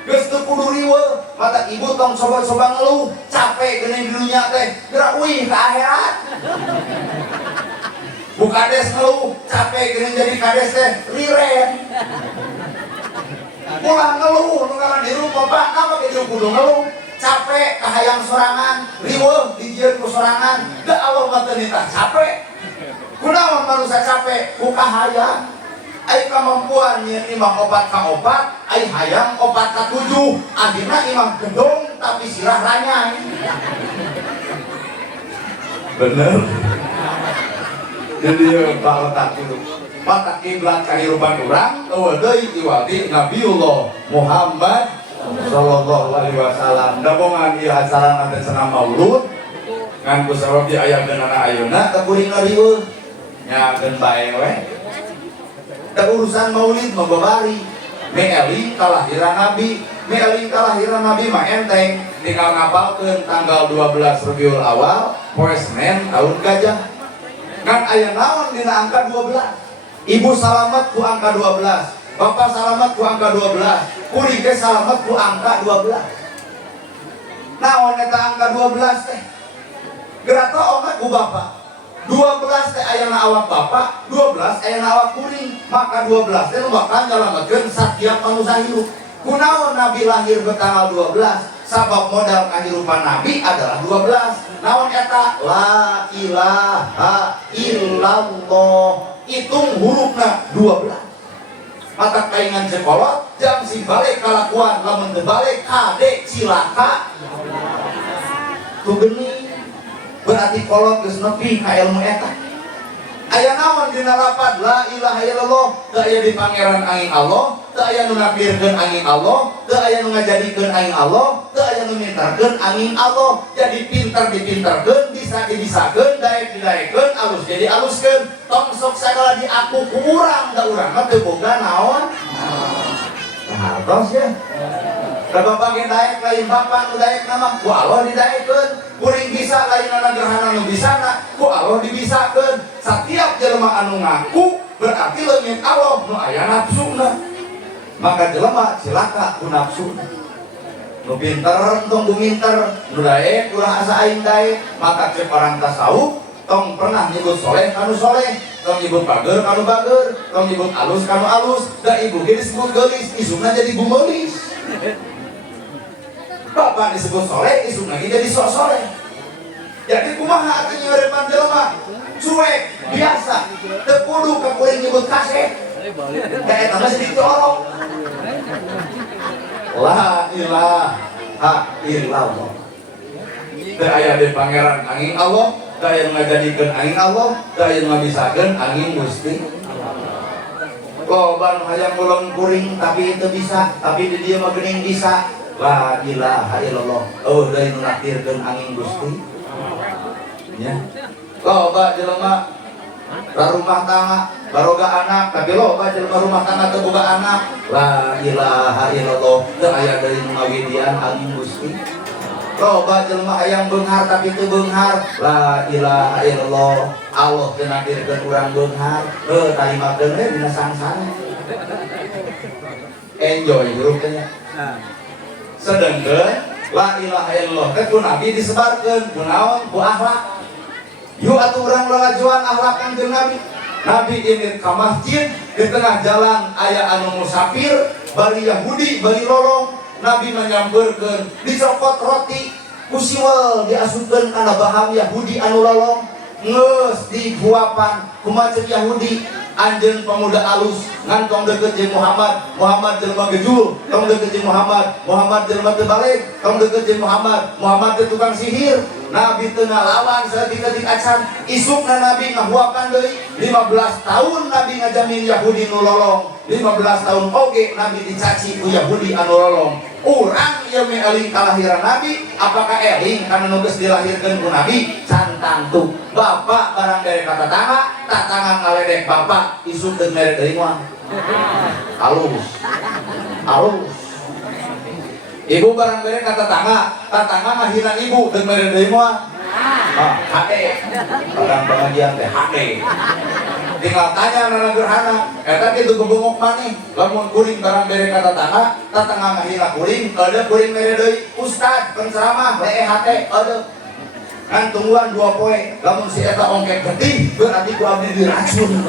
geus teu kudu riweuh mata ibu tong coba-coba ngeluh capek geuning di dunya teh geura uih ka akhirat Bukades ngeluh, capek gini jadi kades teh, liren. Pulang ngeluh, nungaran di rumah Pak, apa gitu kudu ngeluh? Capek, kahayang sorangan, riweuh, dijieun ku sorangan, da Allah maternita capek. Kunaon manusia capek, ku kahayang. Ai kemampuan nyeun imam opat ka opat, ai hayang opat ka 7. Akhirna imam gedong tapi sirah ranyai. Bener. Jadi Pak letak dulu mata kiblat kahirupan urang eueuh deui iwati Nabiullah Muhammad sallallahu alaihi wasallam dabongan ieu acara teh cenah maulud ngan ku sabab di aya geunana ayeuna teu kuring riweuh nyakeun bae we da urusan maulid mah babari Meeling kalahiran Nabi. Meeling kalahiran Nabi mah enteng, tinggal ngapalkeun tanggal 12 Rabiul Awal poe Senen tahun gajah. Kan aya naon dina angka 12? Ibu salamet ku angka 12, bapak salamet ku angka 12, kuring teh salamet ku angka 12. Naon eta angka 12 teh? Gerata omat ku bapak. 12 teh aya na awak bapak, 12 aya na awak kuring. Maka 12 teh bakal nyalametkeun satiap manusia hidup. Kunaon Nabi lahir ke tanggal 12? Sabab modal kehidupan Nabi adalah 12. Naon eta? La ilaha illallah. Hitung hurufna 12. Mata kaingan sekolot jam si balik kalakuan lamun teu balik kade cilaka. Tu geni berarti kolot geus nepi ka ilmu eta. Aya naon dina lapad la ilaha illallah? Teu aya di pangeran aing Allah, teu aya nu nakirkeun aing Allah, teu aya nu ngajadikeun aing Allah, teu aya nu mintarkeun aing Allah. Jadi pintar dipintarkeun, bisa dibisakeun, daek didaekeun, alus jadi aluskeun. Tong sok sagala diaku ku urang, da urang mah teu boga naon. Hartos ya. Bapak ge daek lain bapak nu daek nama ku Allah didaekeun. Kuring bisa lain anak gerhana nu bisana ku Allah dibisakeun. Setiap jelema anu ngaku berarti leungit Allah nu aya nafsuna. Maka jelema cilaka ku nafsuna. Nu pinter tong guminter, nu daek ulah asa aing daek. Maka cek orang tasawuf tong pernah nyebut soleh kanu soleh, tong nyebut bager kanu bager, tong nyebut alus kanu alus. Da ibu ge disebut geulis, isuna jadi bumelis. Bapak disebut soleh, isuk lagi jadi sok soleh. Jadi kumaha atuh nyeurepan jelema? Cuek, biasa. Teu kudu ka kuring nyebut kasep. Da eta mah sedikit orok. La ilaha illallah. Teu aya di pangeran angin Allah, teu aya nu ngajadikeun angin Allah, teu aya nu ngabisakeun angin Gusti. Loba nu hayang ngulung kuring tapi teu bisa, tapi di dieu mah geuning bisa. La ilaha illallah. Oh, deui nu naktirkeun angin Gusti. Ya. Loba jelema rumah tangga baroga anak, tapi loba jelema rumah tangga teu boga anak. La ilaha illallah. Teu aya deui nu ngawidian angin Gusti. Loba jelema hayang beunghar tapi teu beunghar. La ilaha illallah. Allah teu naktirkeun urang beunghar. Heuh tarimakeun we dina sangsara. Enjoy hirup teh nya. Sedengkeun la ilaha illallah teh ku Nabi disebarkeun ku naon ku akhlak. Yuk atuh urang lalajuan akhlakan jeung Nabi. Nabi ini ka masjid di tengah jalan aya anu musafir bari Yahudi bari lolong. Nabi menyambeurkeun dicokot roti ku siwel diasupkeun kana baham Yahudi anu lolong. Ngeus dibuapan ku macet Yahudi. Anjeun pemuda alus ngantong deukeut jeung Muhammad, Muhammad jelema gejul, tong deukeut jeung Muhammad, Muhammad jelema teu balik, tong deukeut jeung Muhammad, Muhammad teh tukang sihir. Nabi teu ngalawan saeutik-eutik acan, isukna Nabi ngahuapan deui. 15 tahun Nabi ngajamin Yahudi nu lolong, 15 tahun oge Nabi dicaci ku Yahudi anu lolong. Urang ieu eling kalahiran Nabi, apakah eling kana nu geus dilahirkeun ku Nabi? Cantang tuh. Bapak barang dari kata tatangga ngaledek bapak, isuk deuk mere deui moal. Halus. Halus. Ibu barang bere kata tatangga ngahina ibu deuk mere deui moal. Hade. Barang pengajian teh hade. Tinggal tanya nana gerhana, eta kitu gebengok maneh. Lamun kuring barang bere kata tatangga ngahina kuring, ada kuring mere deui. Ustad penceramah lee hate, ada. Kan tungguan 2 poe, lamun si eta ongkek getih, berarti ku abdi diracun.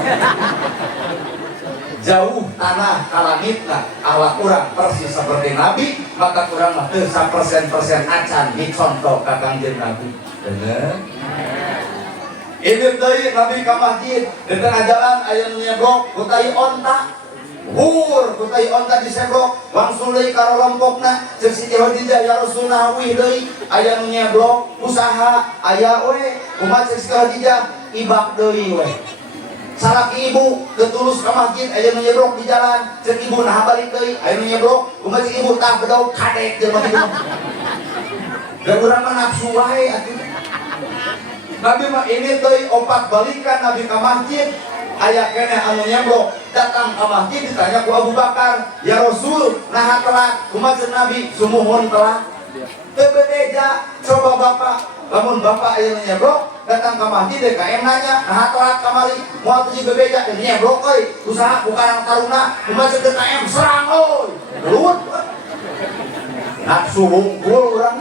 Jauh tanah ka langitna, akhlak urang persis seperti Nabi, maka urang mah teu 100% acan dicontoh ka Kangjeng Nabi. Bener? Ini deui Nabi ka masjid, di tengah jalan aya nu nyeblok ku tai onta. Hur ku tai onta diseblok, langsung deui ka rompokna. Ceuk si Yahudi ya Rasulullah wih deui, aya nu nyeblok usaha, aya we. Kumaha ceuk si Khadijah ibak deui we. Salaki ibu ketulus ka masjid aya nu nyeblok di jalan, ceuk ibu nah balik deui, aya nu nyeblok, kumaha ceuk ibu tah bedog kadek jelema kitu. Da urang mah nafsu wae atuh. Nabi mah ini teuy opat balikan Nabi ka masjid aya keneh anu nyeblok datang ke masjid ditanya ku Abu Bakar, ya Rasul, nah telat kumaha Nabi sumuhun telat teu bedeja. Coba bapak, lamun bapak aya nyebrok datang ke masjid deh ka nanya nah telat kamari moal teu bebeja teh nyebrok euy usaha ku karang taruna kumaha teu ka serang euy luwet nafsu hungkul urang.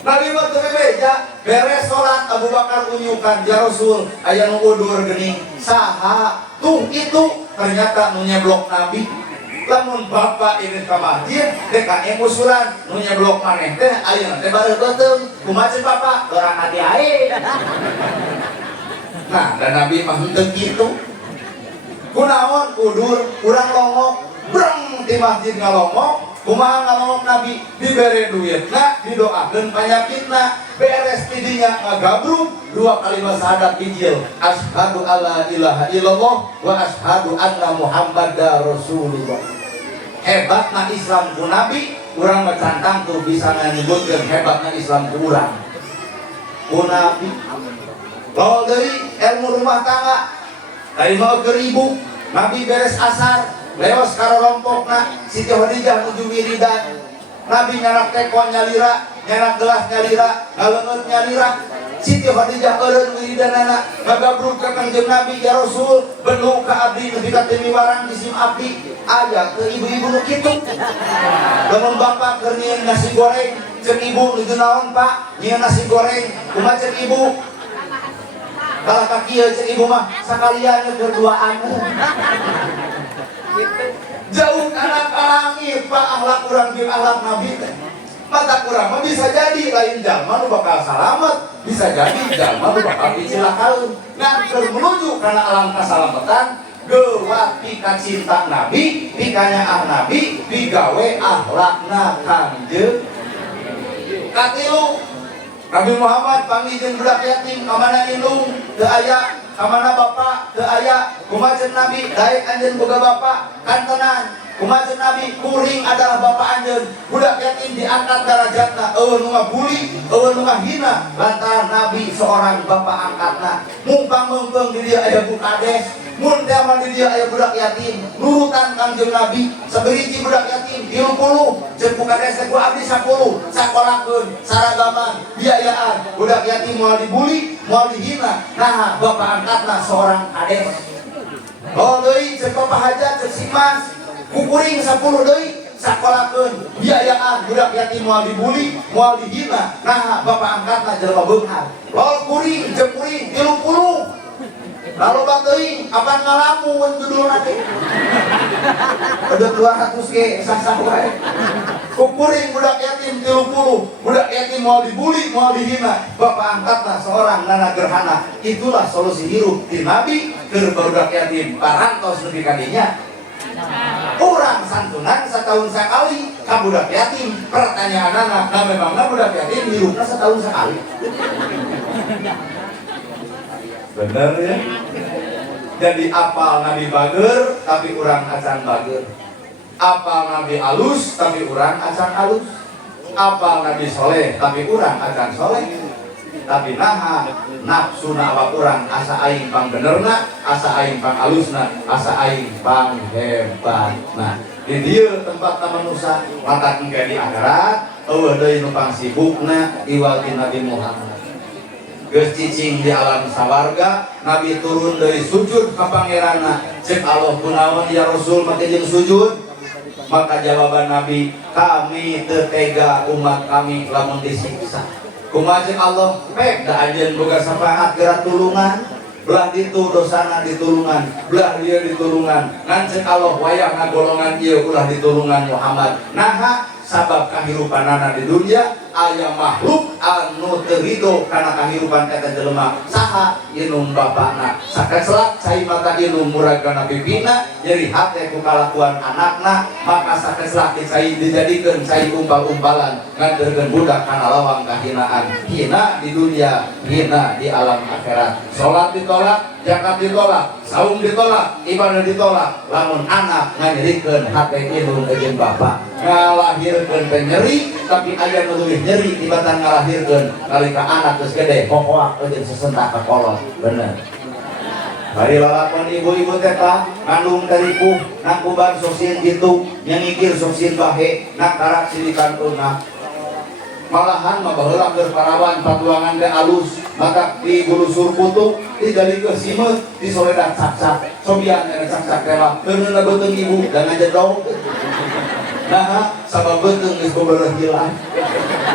Nabi mah teu bebeja beres salat Abu Bakar unyukan, ya Rasul aya nu udur geuning saha tuh itu ternyata nu nyeblok Nabi. Lamun bapak ini ke masjid DKM usulan nu nyeblok maneh teh ayeuna teh bareu beuteung kumaha ceun bapak urang hati ae. Nah dan Nabi mah henteu kitu kunaon udur urang longok breng di masjid ngalongok kumaha ngalongok Nabi dibere duitna didoakeun panyakitna beres tidinya ngagabruk 2 kalimat syahadat hijil asyhadu alla ilaha illallah wa asyhadu anna muhammadar rasulullah. Hebatna Islam ku Nabi urang macantang tuh bisa nyebutkeun hebatna Islam ku urang ku Nabi. Lalu deui ilmu rumah tangga dari mau ke ribu Nabi beres asar leos karorompokna Siti Khadijah nuju wiridan Nabi nyarak tekon nyalira nyarak gelas nyalira ngaleungeut nyalira Siti Khadijah eureun wiridanana ngagabruk ka Kangjeng Nabi, ya Rasul benu ka abdi nepi ka teu miwarang disim abdi aya ke ibu-ibu nu kitu. Lamun bapak keur nyieun nasi goreng ceuk ibu nuju naon Pak nyieun nasi goreng kumaha ceuk ibu kalah ka kieu ceuk ibu mah sakalian keur duaan jauh anak langit Pak akhlak urang jeung akhlak Nabi teh mata kurang mah bisa jadi lain jalma nu bakal salamet bisa jadi jalma nu bakal dicilakaeun nganter menuju kana alam kasalamatan gewat pika cinta Nabi pika nyaah Nabi pigawe akhlakna Kangjeng. Katilu Nabi Muhammad panggilin budak yatim kamana indung teu aya kamana bapak teu aya kumaha ceun Nabi daek anjeun boga bapak kantenan kumaha ceun Nabi kuring adalah bapak anjeun budak yatim diangkat darajatna eueuh nu ngabuli eueuh nu ngahina lantaran Nabi seorang bapak angkatna mumpang-mumpang di dieu aya bukades mun teh mah di dieu aya budak yatim nurutan Kangjeng Nabi saberiji budak yatim 30 ceuk bukades teh ku abdi 10 sakolakeun saragaman biayaan budak yatim moal dibuli moal dihina nah bapak angkatna seorang kades. Oh deui ceuk bapak hajat ceuk simas kukuring 10 deui sakolakeun biayaan budak yatim moal dibuli moal dihina nah bapak angkatna jelema beunghar lol kuring jeung kuring 30 lalu bateuing apa ngalamun judulna teh ada 200 ge sah-sah wae kukuring budak yatim 30 budak yatim moal dibuli moal dihina bapak angkatna seorang nana gerhana. Itulah solusi hirup di Nabi keur budak yatim parantos nepi ka dinya urang santunan setahun sekali ka budak yatim. Pertanyaanna nah memangna budak yatim hirupna setahun sekali bener ya. Jadi apal Nabi bager tapi urang acan bager, apal Nabi alus tapi urang acan alus, apal Nabi soleh tapi urang acan soleh. Tapi naha nafsuna awak urang asa aing pang benerna, asa aing pang alusna, asa aing pang hebatna. Di dieu tempatna manusia mata engke di akhirat eueuh deui nu pang sibukna iwal Nabi Muhammad. Geus cicing di alam sawarga Nabi turun dari sujud ka pangeranna ceuk Allah kunaon ya Rasul make jeung sujud maka jawaban Nabi kami teu tega umat kami lamun disiksa kumaha ceuk Allah pek da anjeun boga safaat geura tulungan belah ditu dosana ditulungan belah ieu ditulungan ngan ceuk Allah wayahna golongan ieu ulah ditulungan Muhammad naha sabab kahirupanana di dunia aya makhluk anu teu ridho kana kahirupan eta jelema saha inung bapana sakecelak cai mata inung muragana pipina nyeri hate ku kalakuan anakna maka sakecelak cai dijadikeun cai umpal-umpalan nganterkeun budak kana lawang kahinaan hina di dunia hina di alam akhirat. Salat ditolak zakat ditolak saum ditolak ibadah ditolak lamun anak nganyerikeun hate inung jeung bapa ngalahirkeun teh nyeri tapi aya nu leuwih nyeri tibatan ngalahirkeun nalika anak geus gede kokoak jeung sesentak ka kolot bener Bari lalakon ibu-ibu teh tah ngandung taripuh nak kuban soksin gitu nyengikir soksin bahe nak karak silikan unah malahan mabaheula keur parawan patuangan teh alus maka di bulusur kutu digali ke simet di soledan cak-cak sobian cak-cak teh mah beungeuna beuteung ibu dan ngajedog nah sabab beuteung geus bobereuh hilang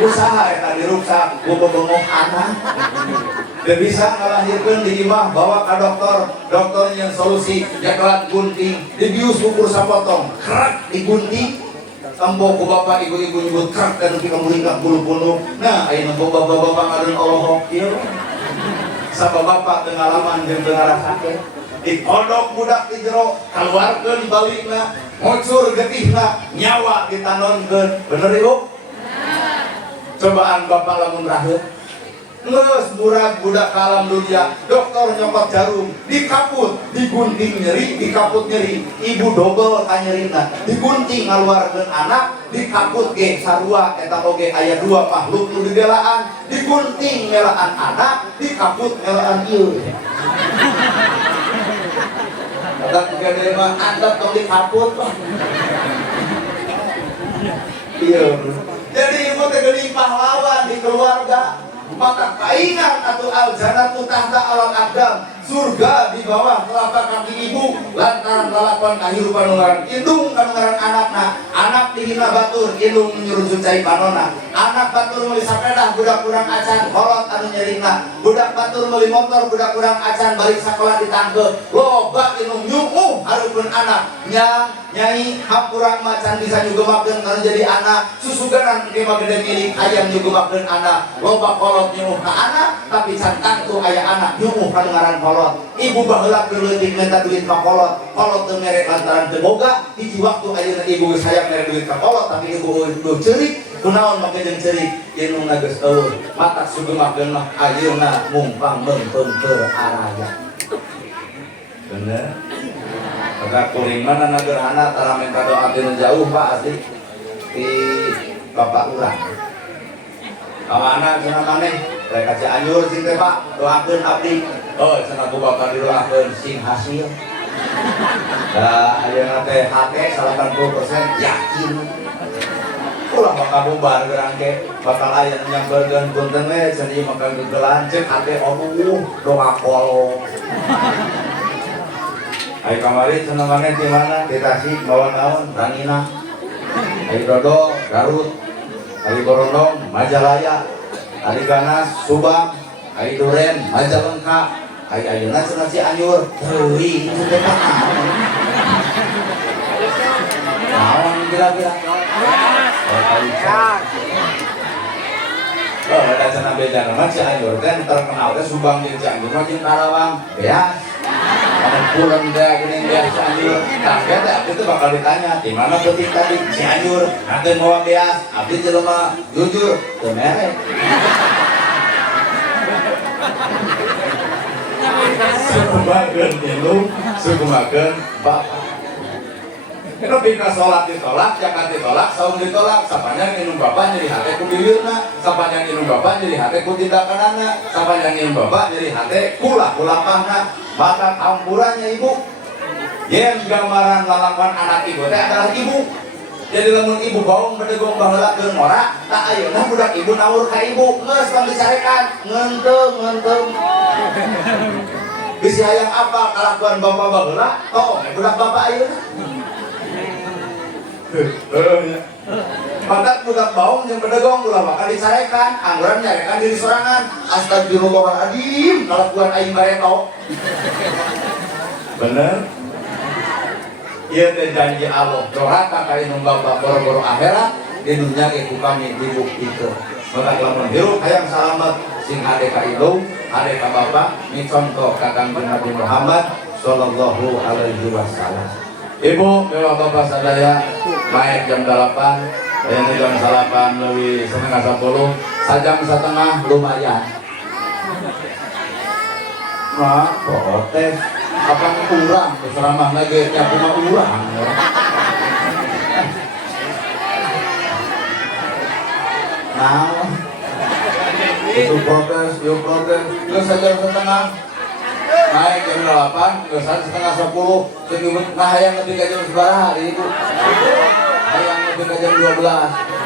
usaha eta diruksak ku bebengok anak dan bisa ngelahirkan di imah bawa ke dokter yang solusi jakelat gunting dibius ukur sapotong kerak digunting tambah ku bapak ibu-ibu nyebut kerak dan kamu hingga bulu-bulu nah ayeuna bapak-bapak ngareun Allah ieu sabab bapak teu ngalaman jeung teu ngarasake dikodok budak di jero kaluarkeun balikna ngocur getihna nyawa ditanonkeun bener ibu cobaan bapak lamun raheut ngeus murag budak kalam dunia dokter nyokot jarum dikaput digunting nyeri dikaput nyeri ibu dobel kanyerina digunting ngaluarkeun anak dikaput ge sarua eta oge aya dua makhluk nu dibelaan digunting melaan anak dikaput melaan ieu ada gede mah andap tong dikaput iya jadi ibu teh geuning pahlawan di keluarga maka kaingan atau al-jannatu tahta al-aqdam surga di bawah telapak kaki ibu lantaran lalapan kahirupan ngaran indung kan ngaran anakna anak dihina batur indung menyuruh sucai panona anak batur meuli sapeda budak kurang acan kolot anu nyerina budak batur meuli motor budak kurang acan balik sakola ditangke loba indung nyuuh hareupeun anak nyai hampurang macan bisa nyugemakeun kana jadi anak susuganan ge mah gede milik ayam nyugemakeun anak loba kolot nyuuh ka anak tapi can tuh aya anak nyuuh ka ngaran kolot ibu baheula leutik minta duit ka kolot teu mere lantaran teu boga hiji waktu ayeuna ibu geus hayang mere duit ka kolot tapi ibu teu ceurik kunaon make jeung ceurik indungna geus eueuh matak sugemakeun mah ayeuna mumpang meunteun keur araya bener maka kuring mana nagerhana tara minta doa teu jauh Pak asli di bapak urang anak cenah maneh rek ka Cianjur sing teh Pak doakeun abdi oh cenah ku bapak didoakeun sing hasil da ayeuna teh hate 80% yakin ulah bakal bubar gerang ke bakal aya nu nyamperkeun punten we cenah ieu maka gegelan ceuk hate obuh doa kolong ai kamari cenah maneh di mana di Tasik bawa naon Ranginang ai Dodo Garut ai Borondong Majalaya ai Ganas Subang ai Duren Majalengka ai ayeuna cenah Cianjur teuing teu teh naon kira-kira oh ada cenah beda nama Cianjur teh terkenal teh Subang jeung Cianjur mah jeung Karawang beas ada pulang deh gini dia Cianjur target abdi itu bakal ditanya di mana penting tadi Cianjur nanti mau beas abdi jelema jujur teu mere sukumakeun indung sukumakeun bapak tapi ka salat ditolak zakat ditolak saum ditolak sapanjang indung bapak nyeri hate ku bibirna sapanjang indung bapak nyeri hate ku tindakanana sapanjang indung bapak nyeri hate ku lapahna maka ampurannya ibu yang gambaran lalapan anak ibu teh adalah ibu jadi lamun ibu baung bedegong baheula keur ngora tak ayeuna budak ibu nawur ka ibu geus tong dicarekan ngeunteung geus hayang apa kalakuan bapak baheula tong budak bapak ayeuna maka budak baung yang bedegong ulah bakal dicarekan angguran nyarekan diri sorangan astagfirullahaladzim kalakuan aing bareto bener ieu teh janji Allah doraka ka indung bapak boro-boro akhirat di dunya ge ku kami dibuktikeun maka lamun hirup hayang salamet sing ade ka indung ade ka bapak micontoh ka Kanjeng Nabi Muhammad sallallahu alaihi wasallam. Ibu, bapak sadaya maek jam 8 ini jam 8 lebih setengah 10 sajam setengah lumayan nah protes apa kurang keseramah lagi ya cuma kurang nah itu protes yuk protes ke sajam setengah naik jam 8 ke 1:30 10 segimut nah hayang lebih ke jam seberapa hari itu hayang lebih ke jam 12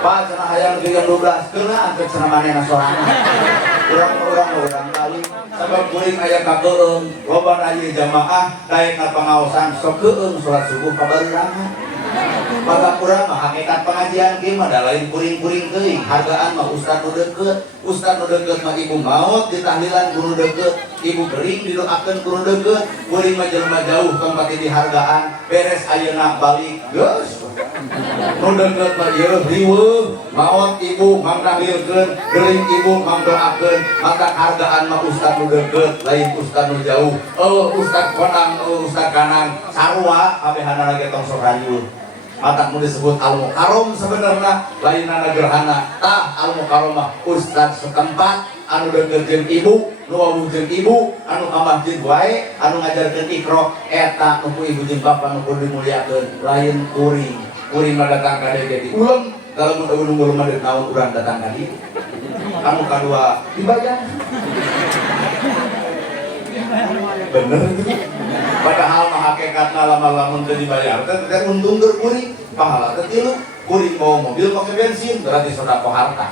Pak cenah hayang lebih jam 12 kena angkat cenah manehna sorangan urang kali sabab kuring aya kakeung loba aya jamaah daekna pangaosan sok keung salat subuh kabarengan maka kurang mah hakikat pengajian ge mah da lain kuring-kuring teuing hargaan mah ustad nu deukeut mah ibu maot ditahlilan kudu deukeut ibu gering didoakeun kudu deukeut kuring mah jelema jauh tempat dihargaan beres ayeuna balik geus nu deukeut mah ieu riweuh maot ibu mang tahlilkeun gering ibu mang doakeun maka hargaan mah ustad nu deukeut lain ustad nu jauh ustad konang ustad kanang sarua kabehana lagi tong sok rayul mata mau disebut al-mukarrom sebenarnya lainana gerhana tah al-mukarromah ustad setempat anu deukeut jeung ibu nu wawuh jeung ibu anu ka masjid wae anu ngajarkeun ikro eta nu ku ibu jeung bapa nu kudu dimuliakeun lain kuring mah datang ka dieu di uleum kalau mun ulun mah naon urang datang ka dieu anu kadua dibayar bener padahal mah hakikatna lamun teu dibayar teh untung keur kuring pahala teh tilu kuring mau mobil pakai bensin berarti sedekah harta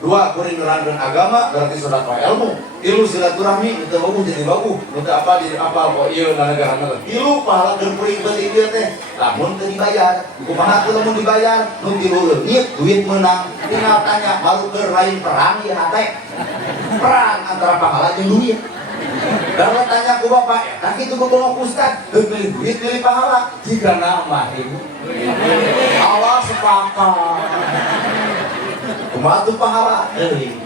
dua kuring nerangkeun agama berarti sedekah ilmu tilu silaturahmi teu bagus jadi bagus teu apa di apa kok ieu negara tilu pahala keur kuring beuti ieu teh lamun teu dibayar kumaha teu lamun dibayar nu tilu leungit duit meunang tinggal tanya baru keur lain perang ieu teh perang antara pahala jeung duit. Kalau tanya ku bapak, tak itu bawa ustad, beli duit, beli pahala, jika nama ibu. Allah sepakat. Kumaha tuh pahala,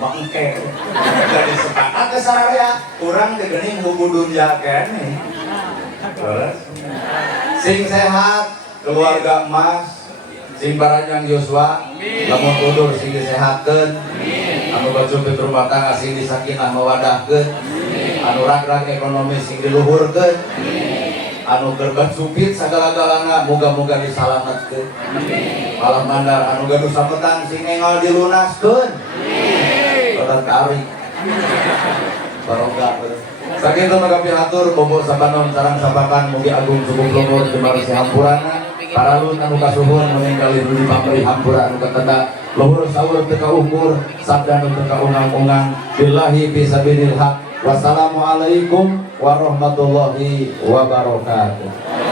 bangke. Jadi sepakat ke saraya, kurang digening hukum dunia kene. Sing sehat, keluarga emas, sing barajang Yosua, lamun kudur sing disehatkeun, anu bacupit rumah tangga sing disakinah mawadahkeun. Anu rag-rag ekonomi sing diluhurkeun anu keur bacupit sagala-galana moga-moga disalametkeun malah mandar anu gaduh sapetan sing engol dilunaskeun pada tarik barokah sakitu maka pihatur bobo sabanon sareng sabakan mugi agung cukup lumur jemari sahampurana paralun anu kasuhun meninggali budi pamrih hampura anu katenda luhur sawur teu kaukur sabda anu teu kaungang-ungang billahi fisabilil haq. Wassalamualaikum warahmatullahi wabarakatuh.